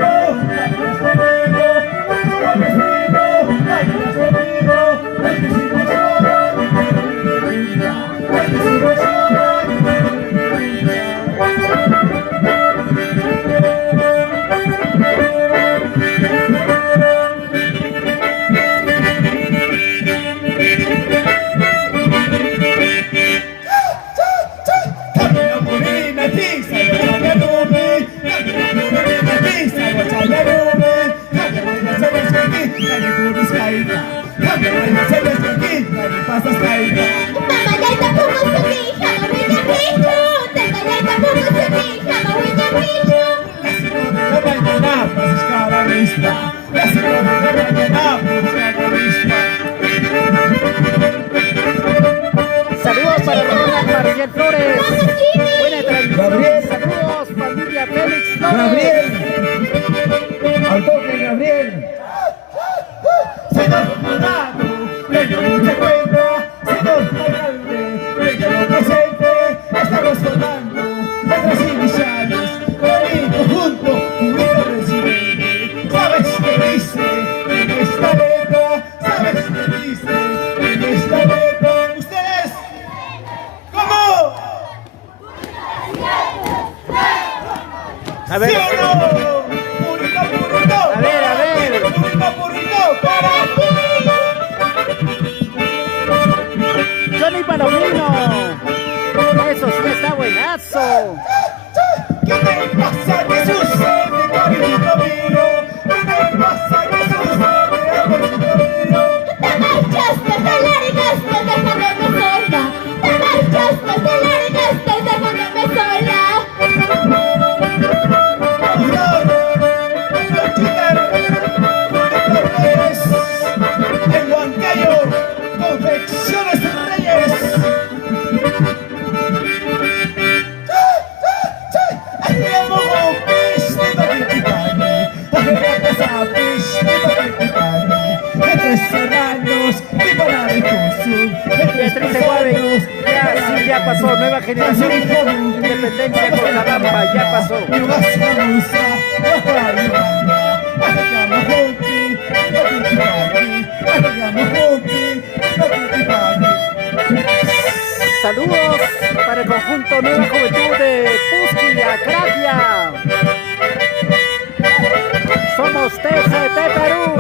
Saludos para Ronald Marcial Flores. Buena transmisión. Saludos, familia Félix Flores. Gabriel. Al toque, Gabriel. Señor Colorado, venga mucha cuenta, señor alcalde, venga lo presente, estamos formando letras iniciales, bonito junto, unido presidente. ¿Sabes qué dice en esta letra? ¿Sabes qué dice en esta letra? ¿Ustedes? ¿Cómo? A ver. ¿Sí o no? Purito, purito. A ver, a ver. Purito, purito, para ti. Johnny Palomino. Eso sí está buenazo. ¿Qué te pasa? ¿Qué sucede, cariñito mío? ¿Qué te pasa? ¿Qué sucede, amorcito mío? Te marchaste, te largaste dejándome sola. Te marchaste, te largaste dejándome sola. En Huancayo, Confecciones Reyes. Beatriz Guave, ya, sí, ya pasó. Nueva generación. Independencia con la Bamba, ya pasó. Saludos para el conjunto Nueva Juventud de Pusqui, Acracia. Somos TCT Perú.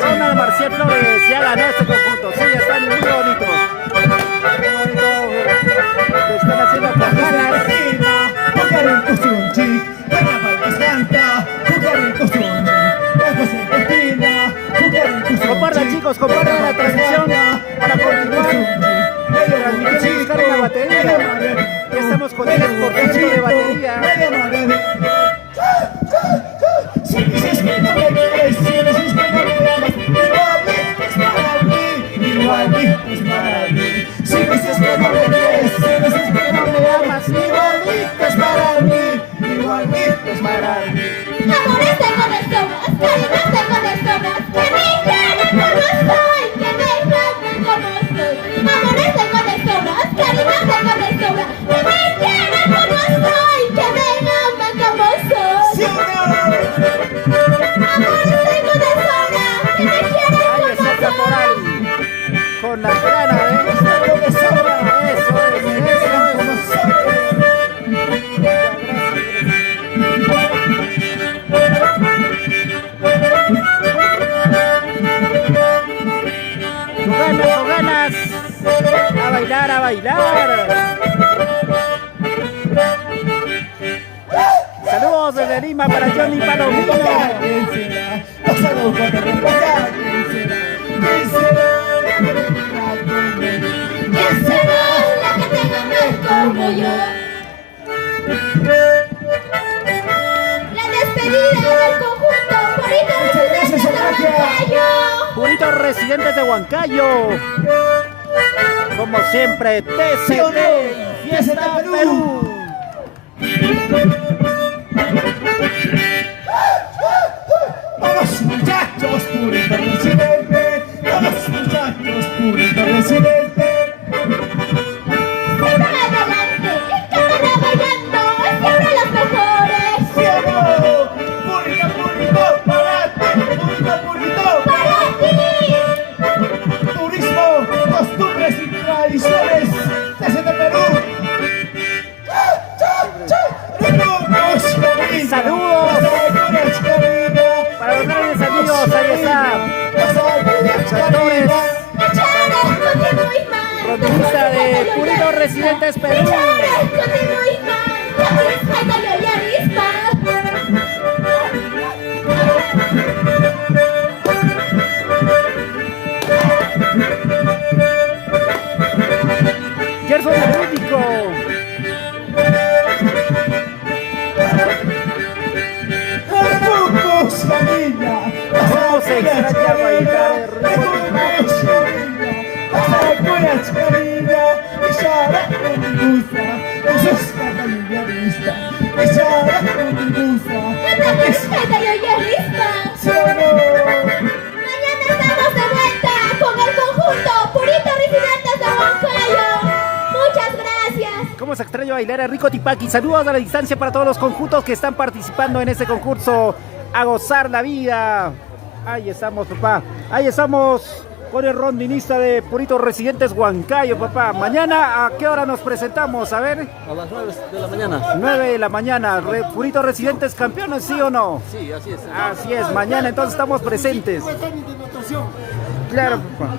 Ronald Marcial Flores ya ganó este conjunto. Sí, están muy bonitos. Muy bonito. Lo están haciendo con ganas. Compartan, chicos, compartan la transmisión para continuar transmitiendo y buscar la batería. Ya estamos con 10% de batería. Si dices que no me quieres, si dices que no me amas, igualmente es para mí, igualmente es para mí. Si dices que no me quieres, si dices que no me amas, igualmente es para mí, igualmente es para mí. Amores tengo de sobras, cariños tengo de sobras, que me quieren como soy, que me amen como soy. Amores tengo de sobras, cariños tengo de sobras, que me quieren como soy, que me amen como soy. ¿Sí o no? Amores tengo de sobras, que me quieren Ahí como está el caporal con la grana, Lo que sobra. Eso es. Con ganas. A bailar, a bailar. Saludos desde Lima para Johnny Palomino. ¿Quién será? Pasamos con el ya, ¿quién será? ¿Quién será? ¿Quién será la que tenga más como yo? La despedida del conjunto Purito Residentes de Huancayo. Purito Residentes de Huancayo. Como siempre, TCT y Fiesta Perú. Vamos muchachos, Purito Residente. Vamos muchachos, Purito Residente. Siempre adelante, cámara bailando, siempre los mejores. ¿Sí o no? Purito, Purito, para ti. Purito, Purito, Para ti. turismo, costumbres y tradiciones desde Perú. Saludos Purito Residentes Perú. Gerson Atlético. ¡Vamos, familia! Vamos a extrañar bailar Mañana estamos de vuelta con el conjunto Purito Residentes de Huancayo. Muchas gracias. ¿Cómo se extraña bailar a Rico Tipaqui? Saludos a la distancia para todos los conjuntos que están participando en este concurso. A gozar la vida. Ahí estamos, papá. Ahí estamos con el rondinista de Purito Residentes Huancayo, papá. Mañana, ¿a qué hora nos presentamos? A ver. A las 9 de la mañana. 9 de la mañana. Purito Residentes campeones, ¿sí o no? Sí, así es. Así es. Mañana entonces estamos presentes. Claro, papá.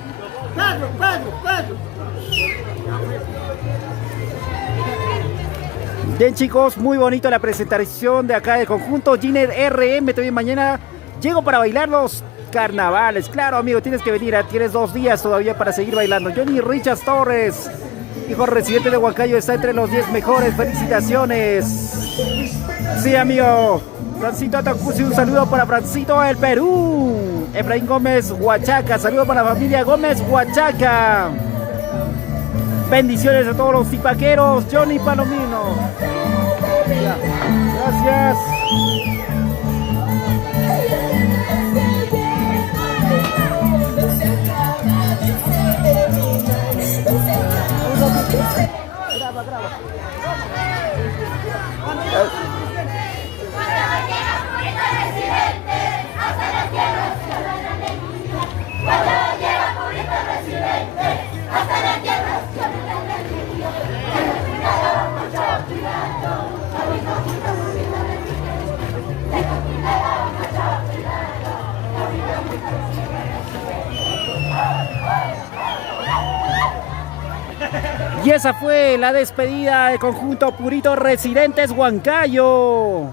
Bien, chicos, muy bonito la presentación de acá del conjunto Giner RM. También mañana llego para bailar los carnavales. Claro, amigo, tienes que venir. Tienes 2 días todavía para seguir bailando. Johnny Richards Torres, hijo residente de Huancayo, está entre los 10 mejores. Felicitaciones. Sí, amigo. Francito Atacusi, un saludo para Francito del Perú. Efraín Gómez Huachaca, saludo para la familia Gómez Huachaca. Bendiciones a todos los tipaqueros. Johnny Palomino. Gracias. Y esa fue la despedida del conjunto Purito Residentes Huancayo.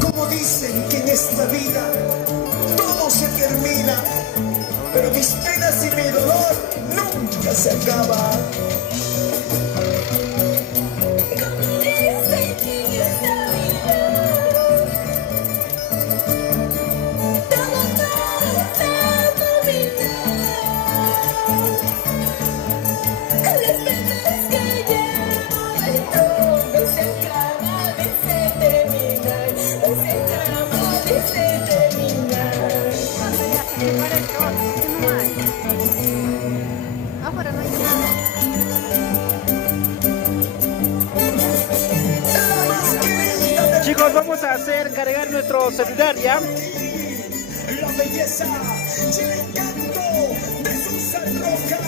Como dicen que en esta vida todo se termina, pero mis penas y mi dolor nunca se acaban. Chicos, vamos a hacer cargar nuestro celular ya. La belleza y el encanto de sus arrojas.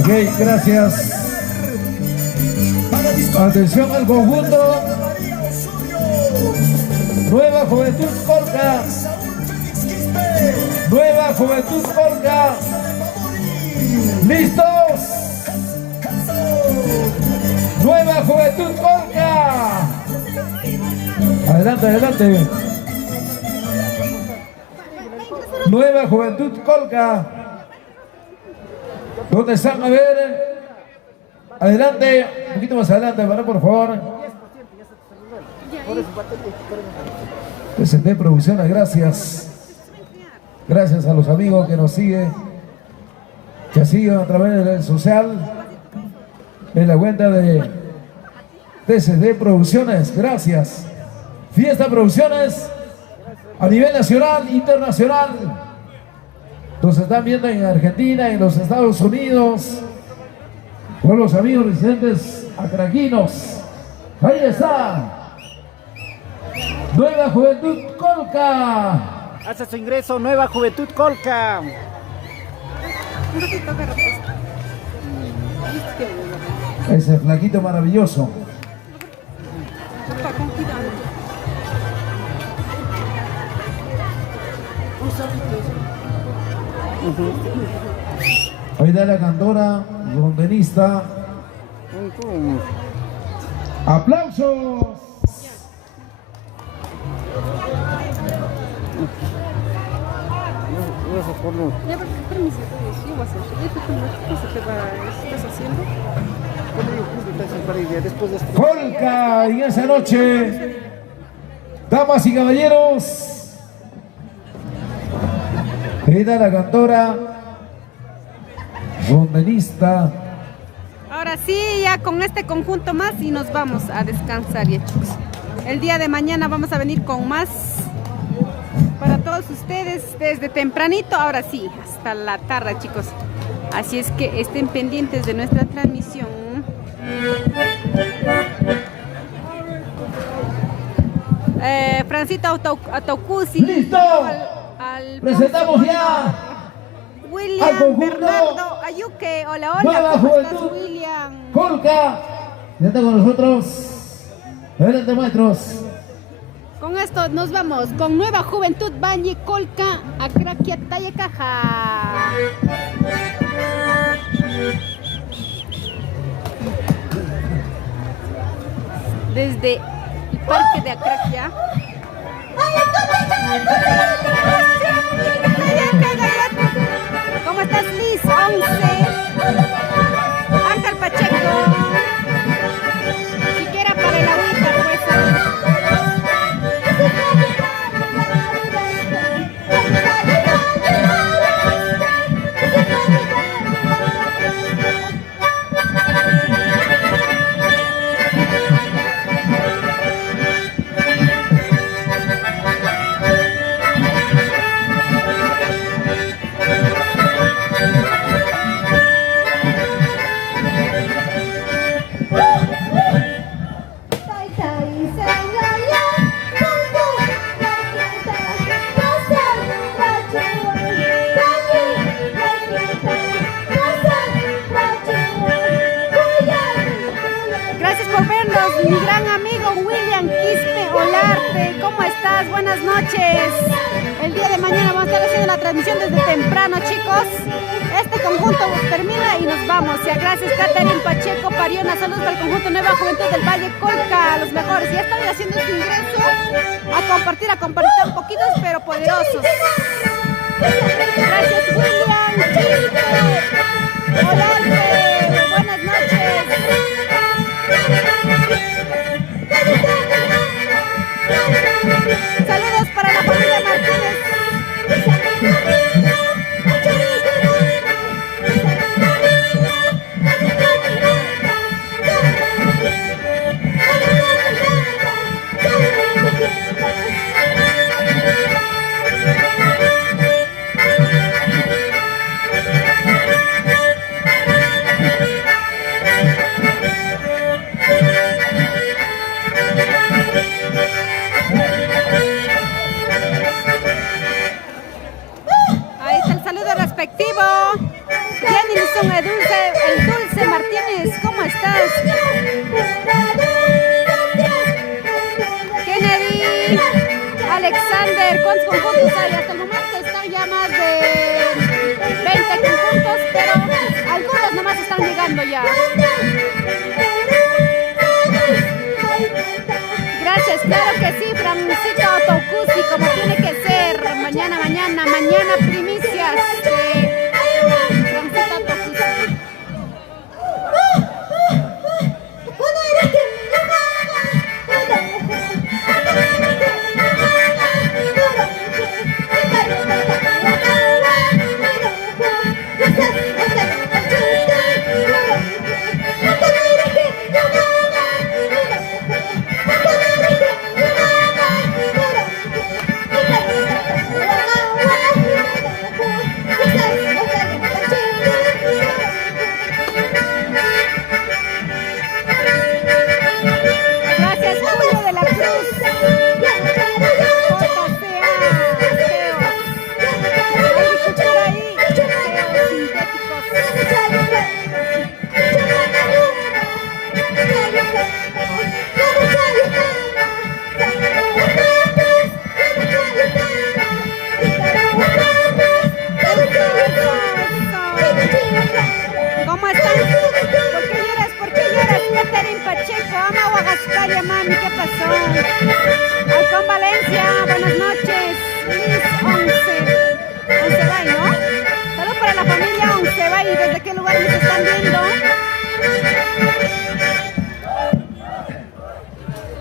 Ok, gracias. Atención al conjunto. Nueva Juventud Colca. Nueva Juventud Colca. ¿Listos? Nueva Juventud Colca. Adelante, adelante. Nueva Juventud Colca. ¿Dónde están? A ver. Adelante, un poquito más adelante, ¿verdad? Por favor. TCT Producciones, gracias. Gracias a los amigos que nos siguen, que siguen a través de red social, en la cuenta de TCT Producciones, gracias. Fiesta Producciones a nivel nacional, internacional. Nos están viendo en Argentina, en los Estados Unidos, con los amigos residentes acraquinos. Ahí está. Nueva Juventud Colca. Hace su ingreso Nueva Juventud Colca. Ese flaquito maravilloso. Ahí está la cantora, rondenista. ¡Aplausos! Colca, en esa noche, damas y caballeros, ahí está la cantora, rondenista. Ahora sí, ya con este conjunto más y nos vamos a descansar ya, chicos. El día de mañana vamos a venir con más para todos ustedes desde tempranito, ahora sí, hasta la tarde, chicos. Así es que estén pendientes de nuestra transmisión. Francito Autocusi. ¡Listo! Presentamos ya William al conjunto Bernardo Ayuque. Hola, Nueva ¿cómo estás, Juventud William? Colca. Ya está con nosotros. Adelante, maestros. Con esto nos vamos con Nueva Juventud Valle Colca Acraquia Tayacaja. Desde el parque de Acraquia. ¿Cómo estás, Liz? 11. Ángel Pacheco. Siquiera para el agüita, pues. Gracias por vernos, mi gran amigo William Quispe Olarte. ¿Cómo estás? Buenas noches. El día de mañana vamos a estar haciendo la transmisión desde temprano, chicos. Este conjunto termina y nos vamos. Ya gracias, Catherine Pacheco Pariona. Saludos para el conjunto Nueva Juventud del Valle Colca, los mejores. Ya están haciendo su ingreso a compartir tan poquitos pero poderosos. Gracias, William Quispe Olarte. Buenas noches. Saludos para la familia Martínez.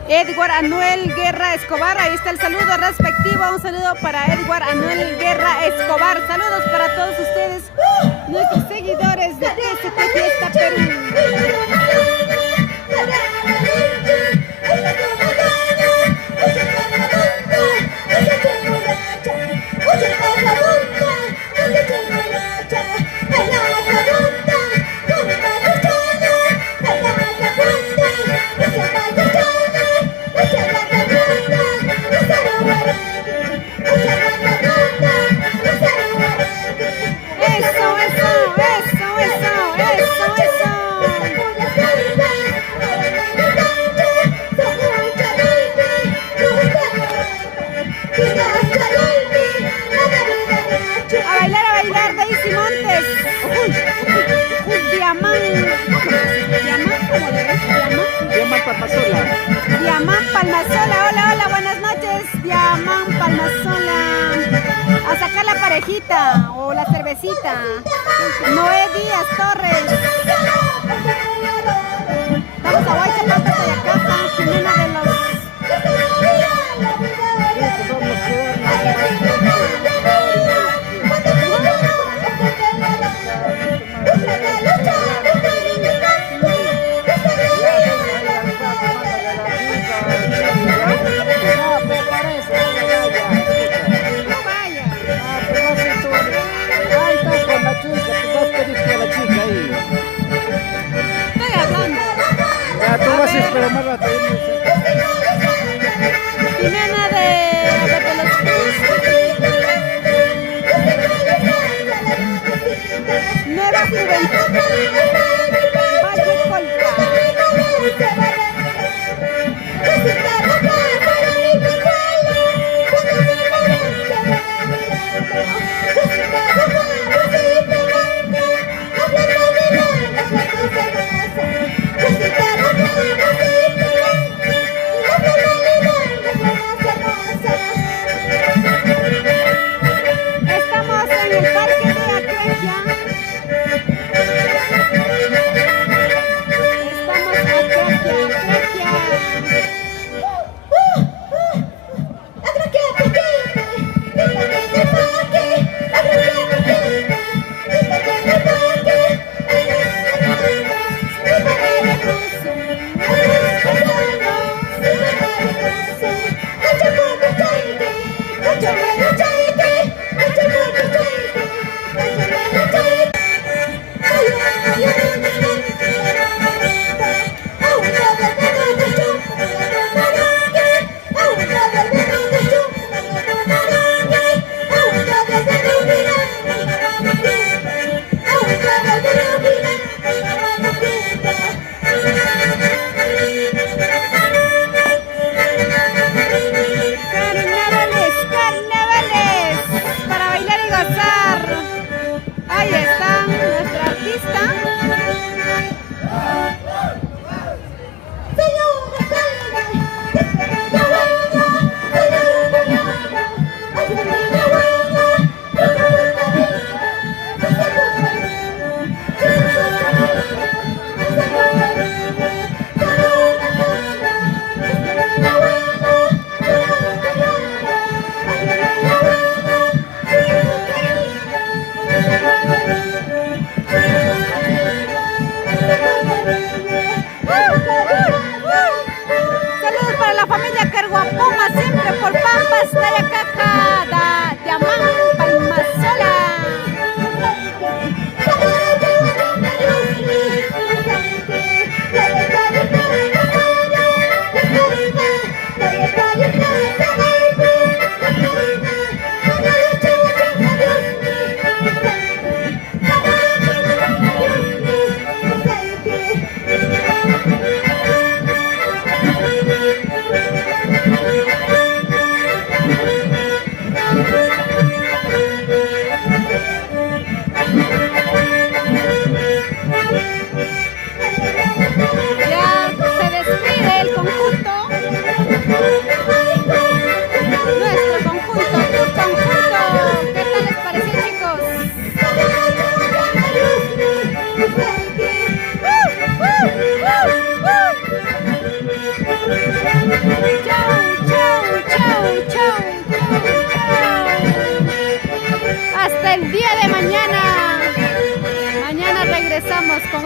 Edward Anuel Guerra Escobar, ahí está el saludo respectivo, un saludo para Edward Anuel Guerra Escobar, saludos para todos ustedes, nuestros seguidores de TST Fiesta Perú. A bailar, Daisy Montes. Diamant Palmasola. Diamant Palmasola, hola, hola, buenas noches. Diamant Palmasola. A sacar la parejita o la cervecita. Noé Díaz Torres. Vamos a Huaychapata, Tayacapa, Jimena de los... Tú vas a esperar más rato. Jimena de Pelos Cruz. Nueva Juventud. Valle Colca.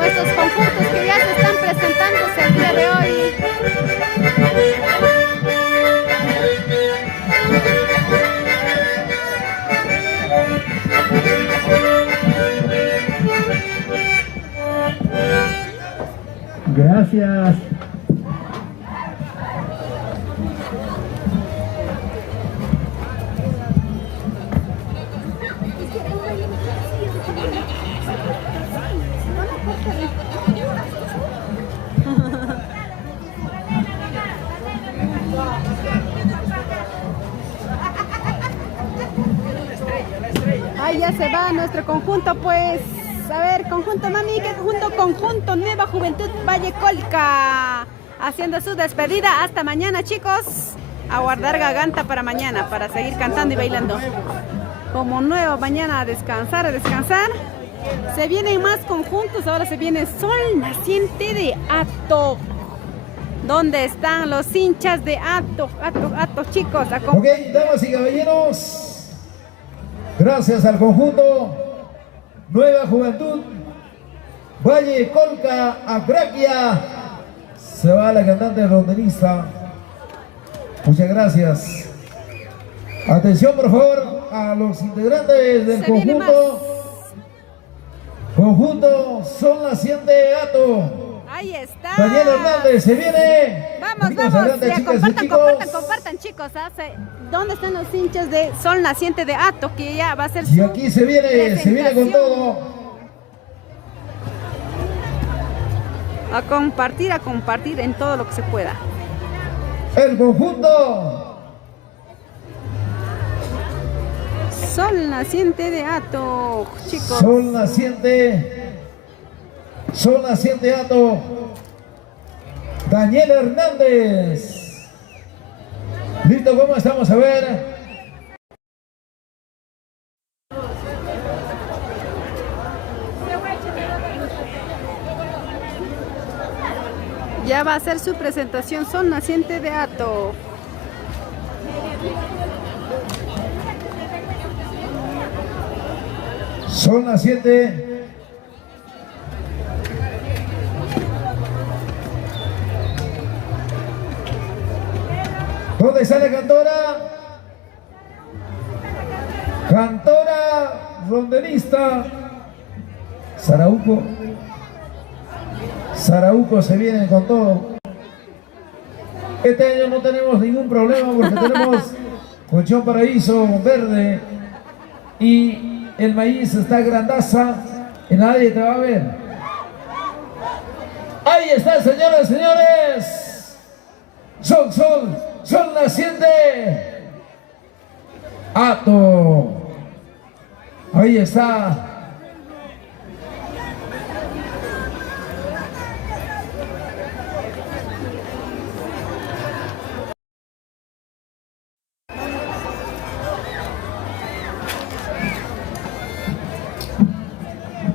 nuestros conjuntos que ya se están presentándose el día de hoy. Gracias. Ahí ya se va nuestro conjunto, pues. A ver, conjunto mami, ¿qué conjunto? Nueva Juventud Valle Colca. Haciendo su despedida. Hasta mañana, chicos. A guardar garganta para mañana, para seguir cantando y bailando. Como nuevo, mañana a descansar, a descansar. Se vienen más conjuntos. Ahora se viene Sol Naciente de Hato. ¿Dónde están los hinchas de Hato? Hato, chicos. Ok, damas y caballeros. Gracias al conjunto Nueva Juventud Valle Colca Abraquia. Se va la cantante rondenista. Muchas gracias. Atención por favor a los integrantes del conjunto Sol Naciente Hato. Ahí está. Daniel Hernández, se viene. Vamos. Adelante, Ya, chicas y compartan, chicos. ¿Dónde están los hinchas de Sol Naciente de Hato? Que ya va a ser su Y aquí se viene con todo. A compartir en todo lo que se pueda. El conjunto Sol Naciente de Hato, chicos. Sol Naciente Hato. Daniel Hernández. ¿Listo? ¿Cómo estamos? A ver. Ya va a hacer su presentación Sol Naciente de Hato. Sol Naciente. ¿Dónde sale cantora? Cantora rondelista. Sarauco se viene con todo. Este año no tenemos ningún problema porque tenemos colchón paraíso verde y el maíz está grandaza y nadie te va a ver. Ahí está, señoras y señores. Sol Naciente Hato. Ahí está.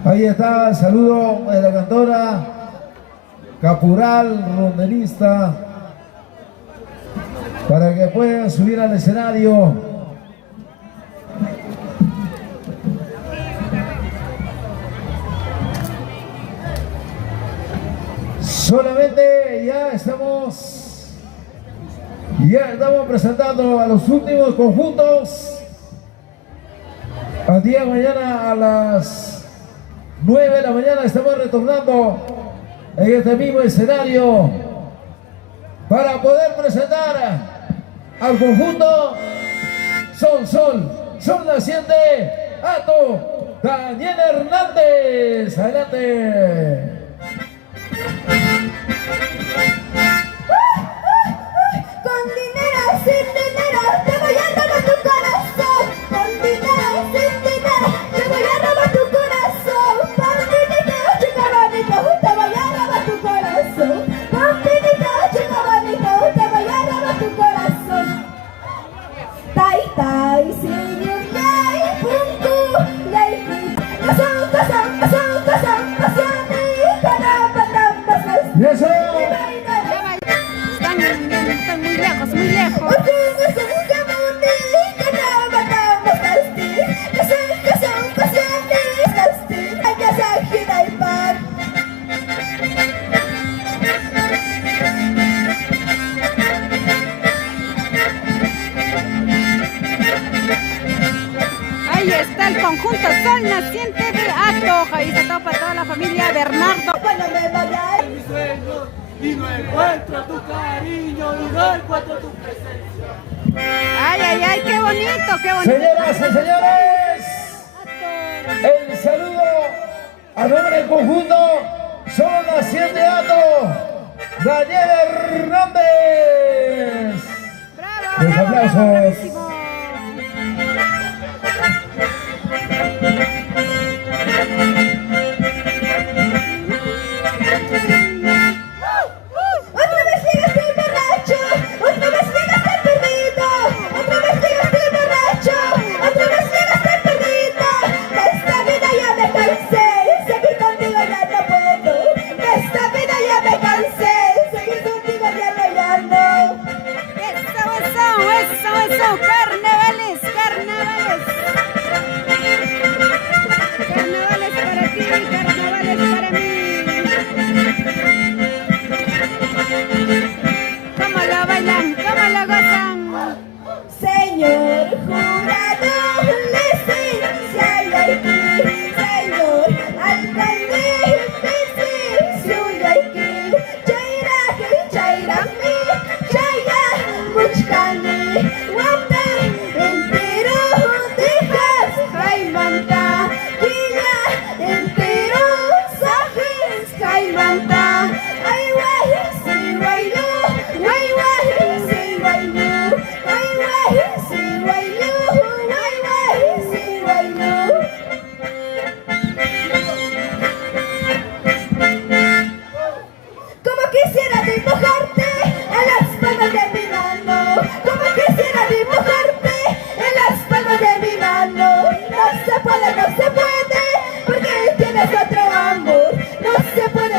Ahí está, saludo de la cantora Capural, rondelista, para que puedan subir al escenario. Solamente ya estamos presentando a los últimos conjuntos. Al día de mañana a las 9 de la mañana estamos retornando en este mismo escenario para poder presentar al conjunto Sol Naciente Hato, Daniel Hernández. Adelante. Con dinero, sin dinero, te voy a robar tu corazón. Con dinero, sin dinero, te voy a robar tu corazón. Con dinero, chico bonito, te voy a robar tu corazón. Con dinero, chico bonito, te voy a robar tu corazón. Tai tai, señor, yay, pum pum, yay, casón, Y eso. Están muy lejos, muy lejos. asiente de acto. Ahí está todo para toda la familia Bernardo. Cuando me vaya. Mi sueño y no encuentro tu cariño y no encuentro tu presencia. Ay, ay, ay, qué bonito, qué bonito. Señoras y señores, el saludo a nombre del conjunto Son Naciente Ato, Daniel Hernández. Bravo, Los bravo, bravo, aplausos. bravísimo. Otra vez llegaste el borracho, otra vez llegaste el perdido, otra vez llegaste el borracho, otra vez llegaste el perdido. De esta vida ya me cansé, seguir contigo ya no puedo. De esta vida ya me cansé, seguir contigo ya no. Eso, carnavales, carnavales. Carnavales para ti, carnavales para mí. ¿Cómo lo bailan? ¿Cómo lo gozan? Señor jurado, licencia y aquí, señor alcalde, licencia y aquí, chairaki, chairami, chaya, muchkani, watan, entero, dejas, jaimanta, killa, entero, sajes, jaimanta, ay, guay, si guayo, guay, guay, si guayo, guay, guay, si guayo, guay, guay, si guayo. Como quisiera dibujarte en las palmas de mi mano, como quisiera dibujarte en las palmas de mi mano. No se puede, porque tienes otro amor. No se puede,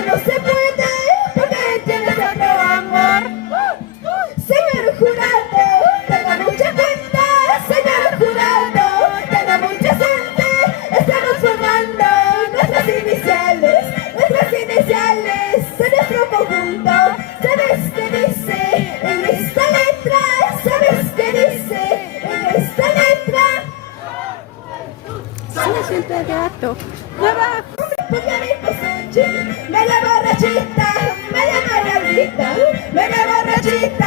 porque tienes otro amor. Señor jurado, tenga mucha cuenta, señor jurado, tenga mucha suerte. Estamos formando nuestras iniciales de nuestro conjunto. ¿Sabes qué dice en esta letra? ¿Sabes qué dice en esta letra? Son Naciente de Ato. Porque a mi posuche, media borrachita, media maravita, media borrachita,